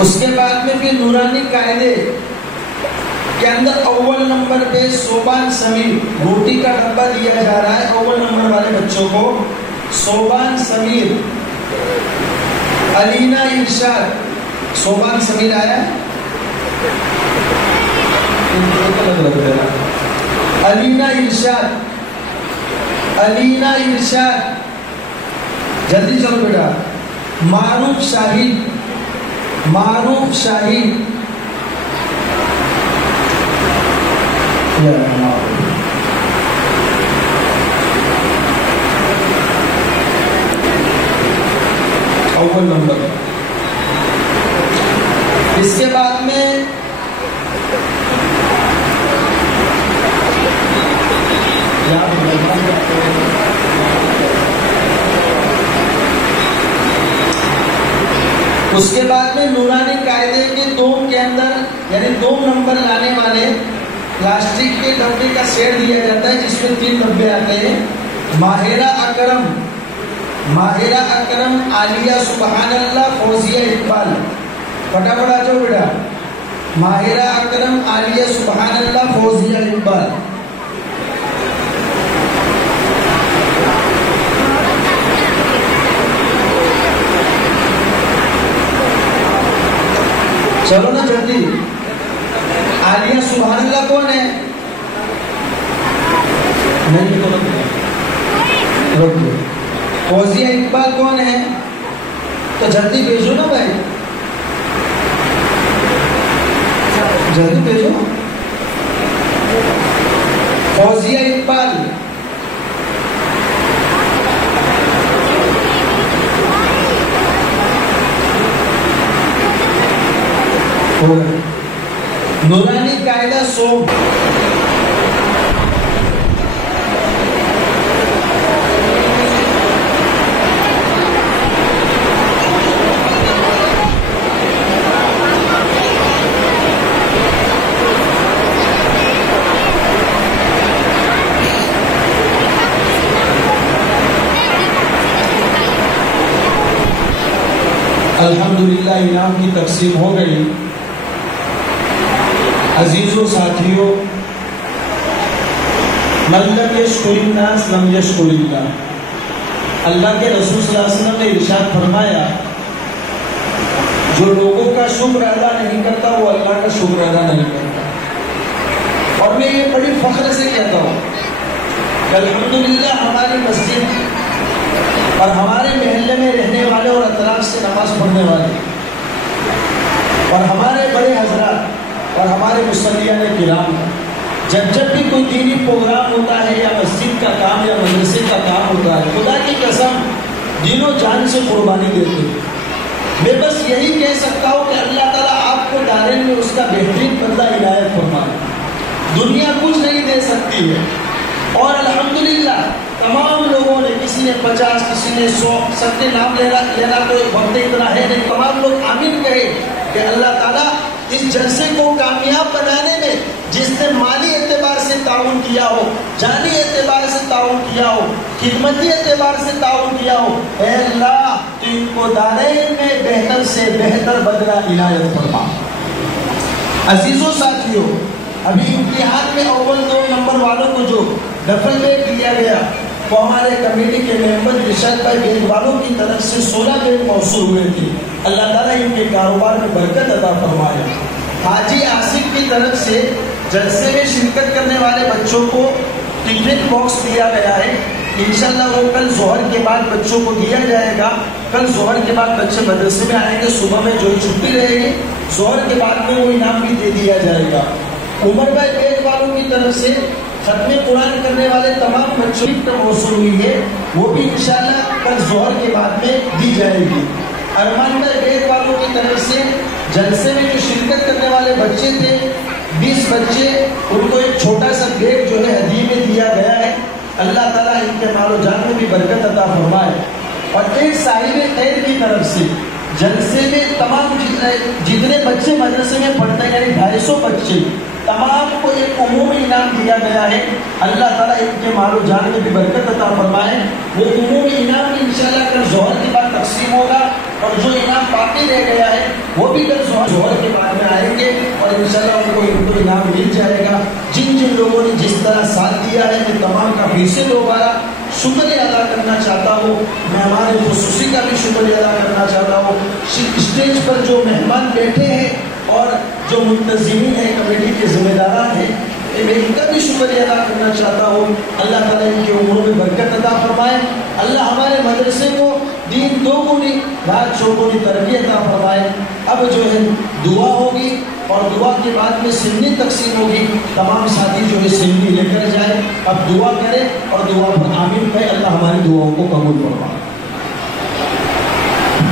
اس کے بعد میں پھر نورانی قاعدے کے اندر اول نمبر پہ صوبان سمیر، روٹی کا ڈبہ دیا جا رہا ہے اول نمبر والے بچوں کو. صوبان سمیر، علینا ارشاد. صوبان سمیر آیا، علینا ارشاد، علینا ارشاد. جلدی چلو بیٹا. معروف شاہد، معروف شاہد. اول نمبر. اس کے بعد میں اس کے بعد میں نورانی قاعدے کے دوم کے اندر یعنی 2 نمبر لانے والے پلاسٹک کے ڈبے کا سیٹ دیا جاتا ہے جس میں 3 ڈبے آتے ہیں. ماہرہ اکرم، ماہرہ اکرم، عالیہ سبحان اللہ، فوزیہ اقبال. فٹافٹ آ جاؤ بیٹا. ماہرہ اکرم، عالیہ سبحان اللہ، فوزیہ اقبال. چلو نا جلدی. عالیہ سبحان اللہ کون ہے؟ نہیں تو فوزیہ اقبال کون ہے؟ تو جلدی بھیجو نا بھائی، جلدی بھیجو. فوزیہ اقبال. نورانی قاعدہ 100. الحمدللہ انعام کی تقسیم ہو گئی. عزیزوں ساتھیوں، من لم یشکر الناس لم یشکر اللہ. اللہ کے رسول صلی اللہ علیہ وسلم نے ارشاد فرمایا جو لوگوں کا شکر ادا نہیں کرتا وہ اللہ کا شکر ادا نہیں کرتا. اور میں یہ بڑی فخر سے کہتا ہوں کہ الحمدللہ ہماری مسجد اور ہمارے محلے میں رہنے والے اور اطراف سے نماز پڑھنے والے اور ہمارے بڑے حضرات اور ہمارے مصلیان کرام جب بھی کوئی دینی پروگرام ہوتا ہے یا مسجد کا کام یا مدرسے کا کام ہوتا ہے، خدا کی قسم دین و جان سے قربانی دیتے ہیں. میں بس یہی کہہ سکتا ہوں کہ اللہ تعالیٰ آپ کو دارین میں اس کا بہترین بدلہ عنایت فرمائے. دنیا کچھ نہیں دے سکتی ہے اور الحمدللہ تمام لوگوں نے، کسی نے 50، کسی نے 100، سب کے نام لینا کوئی وقت اتنا ہے نہیں. تمام لوگ آمین کہے کہ اللہ تعالیٰ اس جلسے کو کامیاب بنانے میں جس نے مالی اعتبار سے تعاون کیا ہو، جانی اعتبار سے تعاون کیا ہو، خدمتی اعتبار سے تعاون کیا ہو، اے اللہ تو ان کو دارین میں بہتر سے بہتر بدلہ عنایت فرما. عزیزوں ساتھیوں، ابھی امتحان میں اول 2 نمبر والوں کو جو ڈبل بیگ دیا گیا وہ ہمارے کمیٹی کے ممبر ارشاد بھائی بیگ والوں کی طرف سے 16 بیگ موصول ہوئے تھے. اللہ تعالیٰ ان کے کاروبار میں برکت عطا فرمائے. حاجی آصف کی طرف سے جلسے میں شرکت کرنے والے بچوں کو ٹفن باکس دیا گیا ہے. انشاءاللہ وہ کل ظہر کے بعد بچوں کو دیا جائے گا. کل ظہر کے بعد بچے مدرسے میں آئیں گے، صبح میں جو چھٹی رہے گی ظہر کے بعد میں وہ انعام بھی دے دیا جائے گا. عمر بھائی بیگ والوں کی طرف سے ختم قرآن کرنے والے تمام بچوں کی موصول ہوئی ہے، وہ بھی انشاءاللہ کل ظہر کے بعد میں دی جائے گی. ارمان بھائی بیگ والوں کی طرف سے جلسے میں جو شرکت کرنے والے بچے تھے 20 بچے، ان کو ایک چھوٹا سا بیگ جو ہے ہدیے میں دیا گیا ہے. اللہ تعالیٰ ان کے مال و جان میں بھی برکت عطا فرمائے. اور ایک صاحب خیر کی طرف سے جلسے میں تمام جتنے بچے مدرسے میں پڑھتے ہیں یعنی 250 بچے تمام کو ایک عمومی انعام دیا گیا ہے. اللہ تعالیٰ ان کے مال و جان میں بھی برکت عطا فرمائے. وہ عمومی انعام انشاءاللہ کل ظہر کے بعد تقسیم ہوگا اور جو انعام باقی رہ گیا ہے وہ بھی کل ظہر کے بعد میں آئیں گے اور انشاءاللہ ان کو ان کو انعام مل جائے گا. جن جن لوگوں نے جس طرح ساتھ دیا ہے میں تمام کا پھر سے دوبارہ شکریہ ادا کرنا چاہتا ہوں. میں ہمارے خصوصی کا بھی شکریہ ادا کرنا چاہتا ہوں. اسٹیج پر جو مہمان بیٹھے ہیں اور جو منتظمین ہیں کمیٹی کے ذمہ داران ہیں میں ان کا بھی شکریہ ادا کرنا چاہتا ہوں. اللہ تعالیٰ ان کے امور میں برکت عطا فرمائے. اللہ ہمارے مدرسے کو دین دو گنی رات چوگنی ترقی عطا فرمائے. اب جو ہے دعا ہوگی اور دعا کے بعد میں سنی تقسیم ہوگی. تمام ساتھی جو ہے سنی لے کر جائے. اب دعا کرے اور دعا پر آمین کہے. اللہ ہماری دعاؤں کو قبول فرمائے.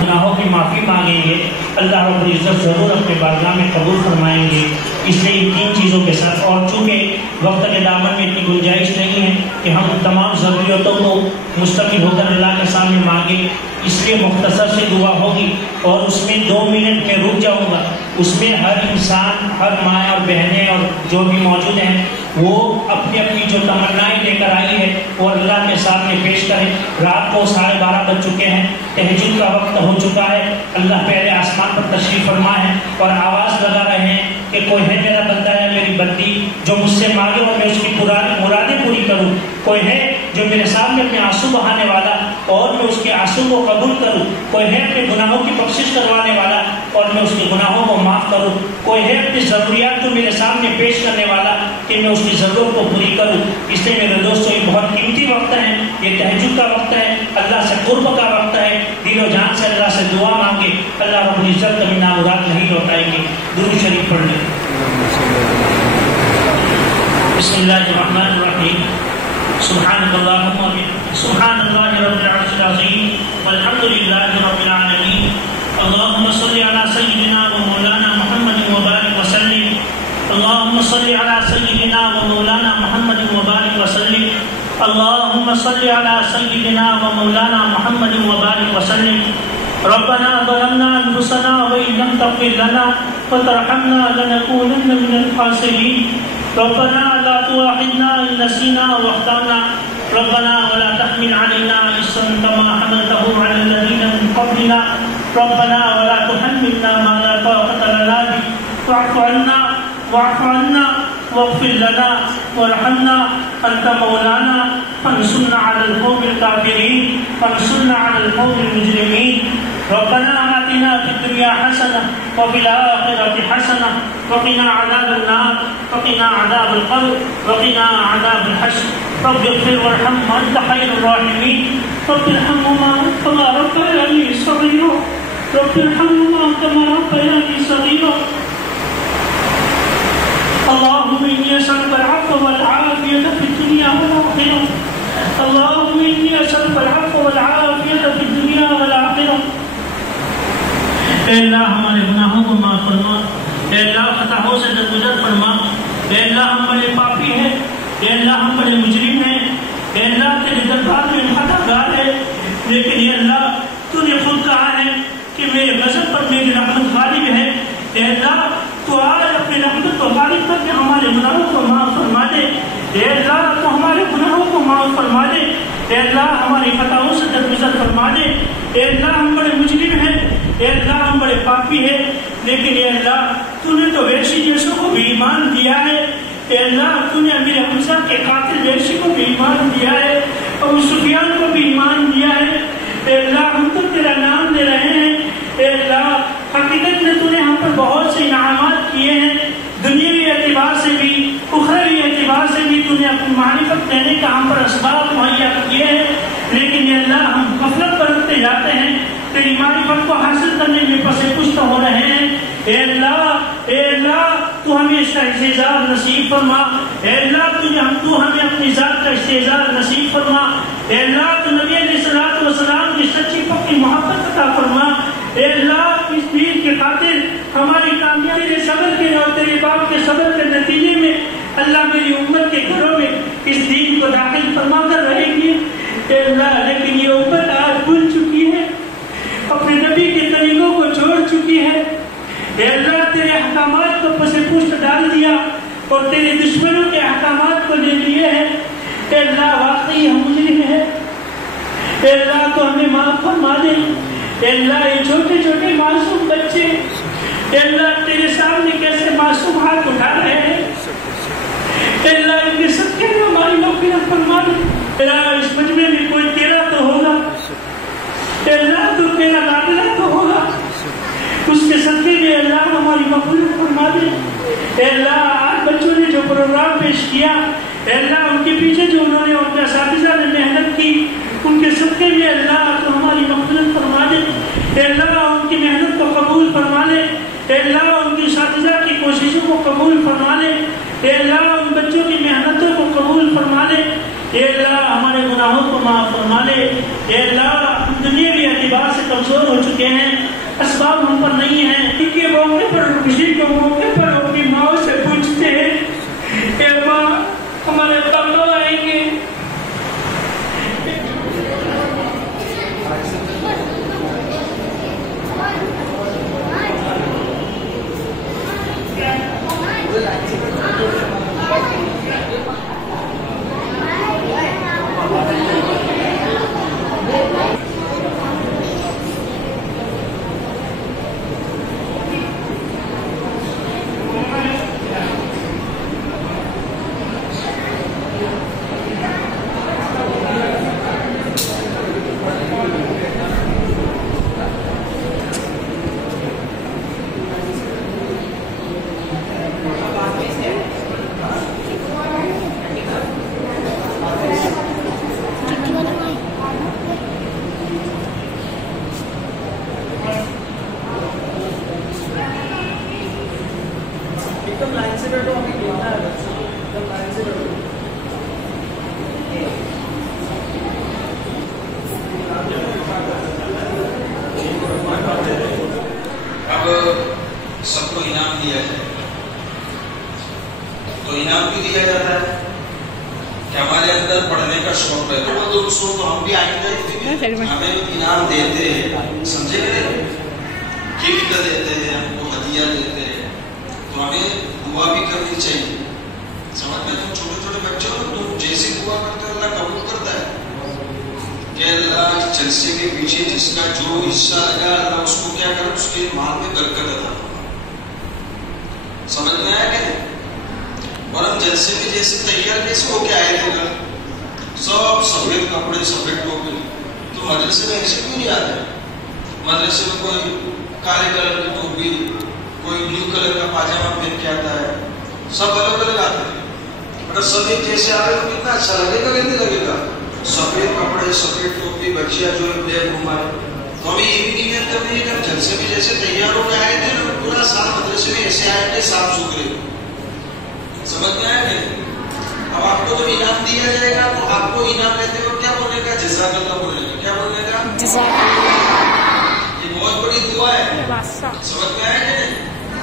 گناہوں کی معافی مانگیں گے اللہ رب العزت ضرور اپنے بارگاہ میں قبول فرمائیں گے. اس لیے ان 3 چیزوں کے ساتھ اور چونکہ وقت کے دامن میں اتنی گنجائش نہیں ہے کہ ہم تمام ضروریتوں کو مستقل ہو کر اللہ کے سامنے مانگیں اس لیے مختصر سے دعا ہوگی اور اس میں 2 منٹ میں رک جاؤں گا. اس میں ہر انسان ہر ماں اور بہنیں اور جو بھی موجود ہیں وہ اپنی اپنی جو تمنائیں لے کر آئی ہے وہ اللہ کے سامنے پیش کریں. رات کو 12:30 بج چکے ہیں. تہجد کا وقت ہو چکا ہے. اللہ پہلے آسمان پر تشریف فرما ہے اور آواز لگا رہے ہیں کہ کوئی ہے میرا بندہ ہے میری بندی جو مجھ سے مانگے اور میں اس کی مرادیں پوری کروں. کوئی ہے جو میرے سامنے اپنے آنسو بہانے والا اور میں اس کے آنسو کو قبول کروں. کوئی ہے اپنے گناہوں کی بخشش کروانے والا اور میں اس کے گناہوں کو معاف کروں. کوئی ہے اپنی ضروریات کو میرے سامنے پیش کرنے والا کہ میں اس کی ضرورت کو پوری کروں. اس لیے میرے دوستوں یہ بہت قیمتی وقت ہے. یہ تہجد کا وقت ہے. اللہ سے قرب کا وقت ہے. دل و جان سے اللہ سے دعا مانگے. اللہ رب العزت کبھی نامراد نہیں لوٹائیں گے. درود شریف پڑھ لیں. بسم اللہ الرحمن الرحیم. سبحانک اللہم سبحان اللہ رب العرش العظیم والحمد للہ رب العالمین. اللہم صلی علی سیدنا و مولانا محمد وبارک وسلم. اللہم صلی علی سیدنا و مولانا محمد وبارک وسلم. اللہم صلی علی سیدنا و مولانا محمد وبارک وسلم. ربنا ظلمنا انفسنا وان لم تغفر لنا وترحمنا لنكونن من الخاسرين. ربنا لا تؤاخذنا ان نسينا واخطانا. ربنا ولا تحمل علينا إصرا كما حملته على الذين من قبلنا. ربنا ولا تحملنا ما لا طاقة لنا به. واعف عنا واغفر لنا وارحمنا أنت مولانا فانصرنا على القوم الكافرين. فانصرنا على القوم المجرمين. ربنا آتنا في الدنيا حسنة وفي الآخرة حسنة وقنا عذاب النار وقنا عذاب القبر وقنا عذاب الحشر. رب اغفر وارحم وأنت خير الراحمين. رب ارحمهما كما ربياني صغيرا. رب ارحمهما كما ربياني صغيرا. اللهم إني أسألك العفو والعافية في الدنيا والآخرة. اللهم إني أسألك العفو والعافية في الدنيا والآخرة. اے اللہ ہمارے گناہوں کو معاف فرما. اے اللہ خطاؤں سے درگزر فرما. اے اللہ ہم بڑے پاپی ہیں. اے اللہ ہم بڑے مجرم ہیں. اے اللہ تیرے دربار میں خطا گار ہے لیکن اے اللہ تو نے خود کہا ہے کہ میرے غضب پر میری رحمت غالب ہے. اے اللہ تو آج اپنی رحمت کو غالب کر کے ہمارے گناہوں کو معاف فرما دے. اے اللہ تو ہمارے گناہوں کو معاف فرما دے. اے اللہ ہماری خطاؤں سے درگزر فرما دے. اے اللہ ہم بڑے مجرم ہیں. اے اللہ ہم بڑے پاپی ہیں لیکن اے اللہ تو نے تو ویشی جیسوں کو بھی ایمان دیا ہے. اے اللہ تو نے امیر حمزہ کے قاتل ویشی کو بھی ایمان دیا ہے. ابو سفیان کو بھی ایمان دیا ہے. اے اللہ ہم تو تیرا نام لے رہے ہیں. اے اللہ حقیقت میں تو نے ہم پر بہت سے انعامات کیے ہیں. دنیاوی اعتبار سے بھی اخروی اعتبار سے بھی تو نے اپنی معرفت دینے کا ہم پر اسباب مہیا کیے ہیں لیکن اے اللہ ہم غفلت برتتے جاتے ہیں. تیری معرفت کو حاصل کرنے میں پسے کچھ تو ہو رہے ہیں. اے اللہ تو ہمیں اس کا استعزاز نصیب فرما. اے اللہ تو ہمیں اپنی ذات کا استعزاز نصیب فرما. اے اللہ تو نبی علیہ الصلوۃ والسلام کی سچی پکی محبت عطا فرما. اے اللہ اس دین کے خاطر ہماری کامیابی تیرے صبر کے اور تیرے باپ کے صبر کے نتیجے میں اللہ میری امت کے گھروں میں اس دین کو داخل فرما کر رہے گی. اے اللہ لیکن یہ امت آج بھول چکی نبی کے طریقوں کو چھوڑ چکی ہے. اے اللہ تیرے احکامات کو پس پشت ڈال دیا اور تیرے دشمنوں کے احکامات کو لے لیے ہیں. اے اللہ واقعی ہم مجرم ہیں. اے اللہ تو ہمیں معاف فرما دے. اے اللہ یہ چھوٹے چھوٹے معصوم بچے اے اللہ تیرے سامنے کیسے معصوم ہاتھ اٹھا رہے ہیں. اے اللہ ان کے صدقے میں ہماری مغفرت فرما دے. اے اللہ اس مجمع میں کوئی تیرا تو ہوگا. اے اللہ تو تیرا لادلہ تو ہوگا. اس کے صدقے میں اللہ ہماری مغفرت فرما دے. اے اللہ آج بچوں نے جو پروگرام پیش کیا اے اللہ ان کے پیچھے جو انہوں نے ان کے اساتذہ نے محنت کی ان کے صدقے میں اللہ تو ہماری مغفرت فرما دے. اے اللہ ان کی محنت کو قبول فرما لے. اے اللہ ان کی اساتذہ کی کوششوں کو قبول فرما لے. اے اللہ ان بچوں کی محنتوں کو قبول فرما لے. اے اللہ ہمارے گناہوں کو معاف فرما لے. اے اللہ ہم دنیاوی اعتبار سے کمزور ہو چکے ہیں. اسباب ہم پر نہیں ہیں. ان کے موقع پر خوشی کے موقع پر اپنی ماں سے پوچھتے ہیں اے ماں ہمارے ابا کب آئیں گے. سب کو انعام دیا جائے تو انعام بھی دیا جاتا ہے کہ ہمارے اندر پڑھنے کا شوق ہے تو دوستوں تو ہم بھی آئندہ ہمیں انعام دیتے ہیں. سمجھے گئے گفٹ دیتے ہیں ہم کو ہدیہ دیتے ہیں تو ہمیں دعا بھی کرنی چاہیے. سمجھ میں تم چھوٹے چھوٹے بچوں تم جیسی دعا کرتے ہو اللہ قبول کرتا ہے کہ اللہ جلسے کے پیچھے جس کا جو حصہ لگا اللہ اس کو کیا کرے اس کے مال میں برکت عطا. سمجھ میں آیا کہ نہیں. اور ہم جلسے میں جیسے تیار کیسے ہو کے آئے تھے گھر سب سفید کپڑے سفید ٹوپی تو مدرسے میں ایسے کیوں نہیں آتے. مدرسے میں کوئی کالے کلر کی ٹوپی کوئی بلو کلر کا پاجامہ پہن کے آتا ہے سب الگ الگ آتے ہیں. اگر سب ایک جیسے آ رہے تو کتنا اچھا لگے گا کہ نہیں لگے گا. سفید کپڑے سفید ٹوپی بچیاں جو ہے بلیک گھمائے تو ہمیں یہ بھی نیت کرنی ہے کہ جلسے میں جیسے تیار ہو کے آئے تھے نا پورا سال مدرسے میں ایسے آئے تھے صاف ستھرے. سمجھ میں آیا کہ اب آپ کو جب انعام دیا جائے گا تو آپ کو انعام لیتے ہوئے کیا بولنے کا جزاک اللہ بولنے کا. کیا بولنے کا جزاک اللہ. یہ بہت بڑی دعا ہے. سمجھ میں آیا کہ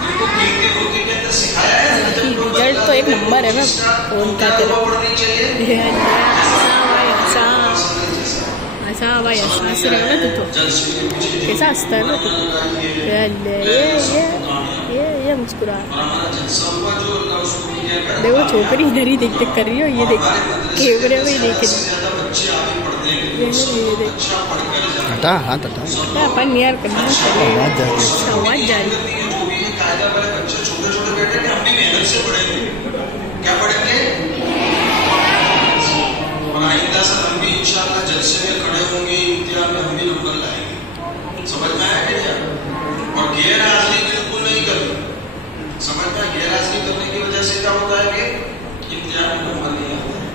ان کو پیتے ہوتے کے اندر سکھایا ہے رزلٹ تو ایک نمبر ہے نا ان کا پڑھنی چاہیے. ایسا بھائی ایسا سے رہا نا تو کیسا ہنستا ہے نا تو یہ مسکرا. دیکھو چھوکری ادھر ہی دیکھ دیکھ کر رہی ہو. یہ دیکھ کیمرے میں ہی دیکھ رہی ہٹا ہاتھ ہٹا اپن نیئر کرنا آواز جا رہی. چھوٹے چھوٹے بیٹے کہ ہم بھی محنت سے پڑھیں گے. کیا پڑھیں گے اور آئندہ سے ہم بھی انشاءاللہ جلسے میں کھڑے ہوں گے امتحان میں ہم بھی نمبر لائیں گے. سمجھ میں آیا کہ اور غیر حاضری بالکل نہیں کرنی. سمجھ میں غیر حاضری کرنے کی وجہ سے کیا ہوتا ہے کہ امتحان میں نمبر نہیں آتا ہے.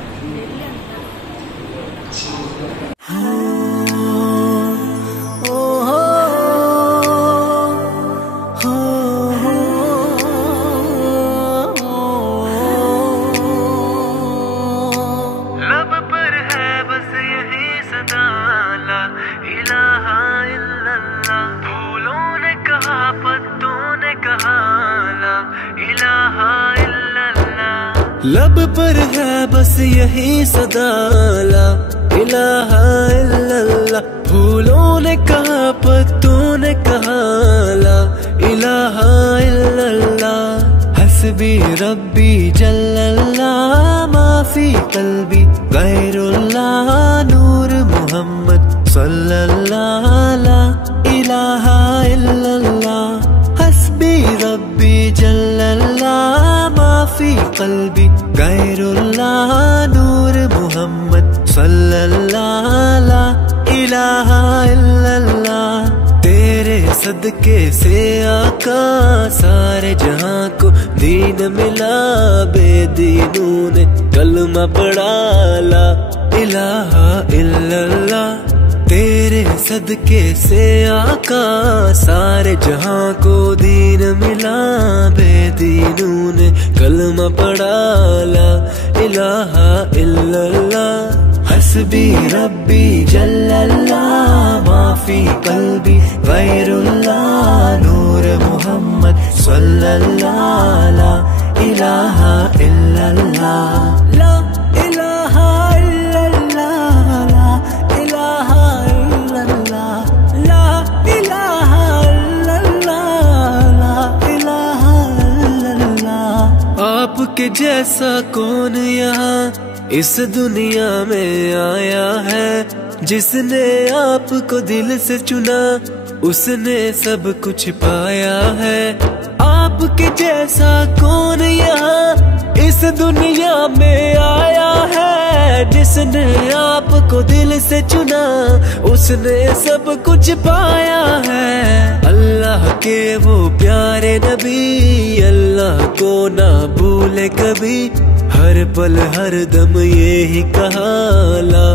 لب پر ہے بس یہی صدا لا الہ الا اللہ. پھولوں نے کہا پتوں نے کہا لا الہ الا اللہ، حسبی ربی جل اللہ، ما فی قلبی غیر اللہ، نور محمد صلی اللہ، لا الہ الا اللہ، حسبی ربی جل اللہ، ما فی قلبی غیر اللہ، نور محمد صلی اللہ، لا الہ الا اللہ۔ تیرے صدقے سے آقا سارے جہاں کو دین ملا، بے دینوں نے کلمہ پڑھا لا الہ الا اللہ۔ تیرے صدقے سے آقا سارے جہاں کو دین ملا، بے دینوں نے کلمہ پڑھا لا الہ الا اللہ۔ حسبی ربی جل اللہ، ما فی قلبی غیر اللہ، نور محمد صلی اللہ، لا الہ الا اللہ، لا الہ الا اللہ، لا الہ الا اللہ، لا الہ الا اللہ، لا الہ الا اللہ۔ آپ کے جیسا کون یہاں اس دنیا میں آیا ہے، جس نے آپ کو دل سے چنا اس نے سب کچھ پایا ہے۔ آپ کے جیسا کون یہاں اس دنیا میں آیا ہے، جس نے آپ کو دل سے چنا اس نے سب کچھ پایا ہے۔ اللہ کے وہ پیارے نبی، اللہ کو نہ بھولے کبھی، ہر پل ہر دم یہی کہا لا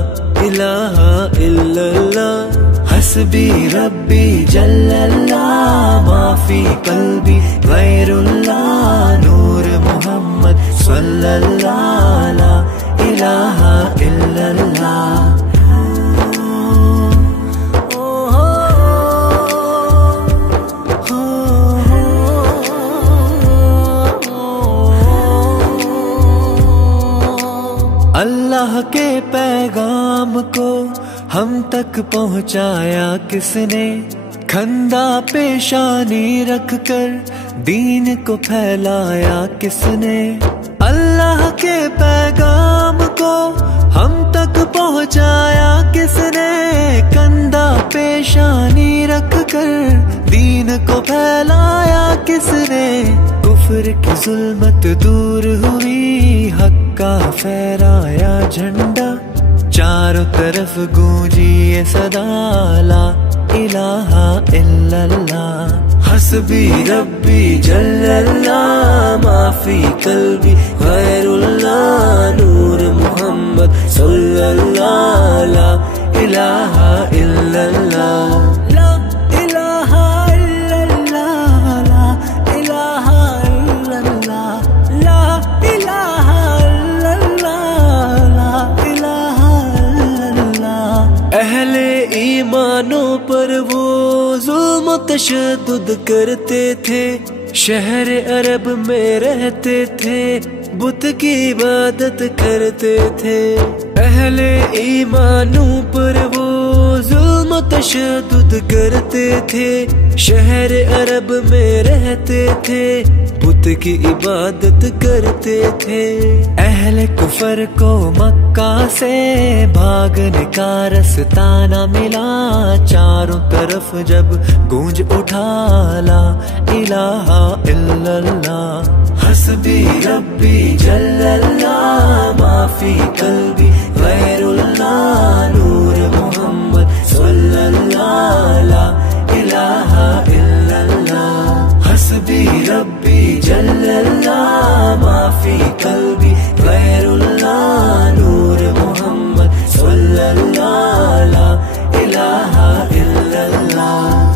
الہ الا اللہ۔ حسبی ربی جل اللہ، ما فی قلبی غیر اللہ، نور محمد صلی اللہ، لا الہ الا اللہ۔ اللہ کے پیغام کو ہم تک پہنچایا کس نے، کھندا پیشانی رکھ کر دین کو پھیلایا کس نے۔ اللہ کے پیغام کو ہم تک پہنچایا کس نے، کندھا پیشانی رکھ کر دین کو پھیلایا کس نے۔ کفر کی ظلمت دور ہوئی، حق کا پھہرایا جھنڈا، چاروں طرف گونجی یہ صدا لا الہ الا اللہ۔ حسبی ربی جل اللہ، ما فی قلبی غیر اللہ، نور محمد صلی اللہ، لا الہ الا اللہ، لا الہ الا اللہ، لا الہ الا اللہ، لا الہ الا اللہ، لا الہ الا اللہ۔ اہل ایمانوں پر وہ ظلم و تشدد کرتے تھے، شہر عرب میں رہتے تھے، بت کی عبادت کرتے تھے۔ اہل ایمانوں پر وہ ظلم و تشدد کرتے تھے، شہر عرب میں رہتے تھے، بت کی عبادت کرتے تھے۔ اہل کفر کو مکہ سے بھاگنے کا رستہ نہ ملا، چاروں طرف جب گونج اٹھا لا الہ الا اللہ۔ حسبی ربی جل اللہ، ما فی قلبی غیر اللہ، نور محمد صلی اللہ، لا الہ الا اللہ۔ حسبی ربی جل اللہ، ما فی قلبی غیر اللہ، نور محمد صلی اللہ، لا الہ الا اللہ۔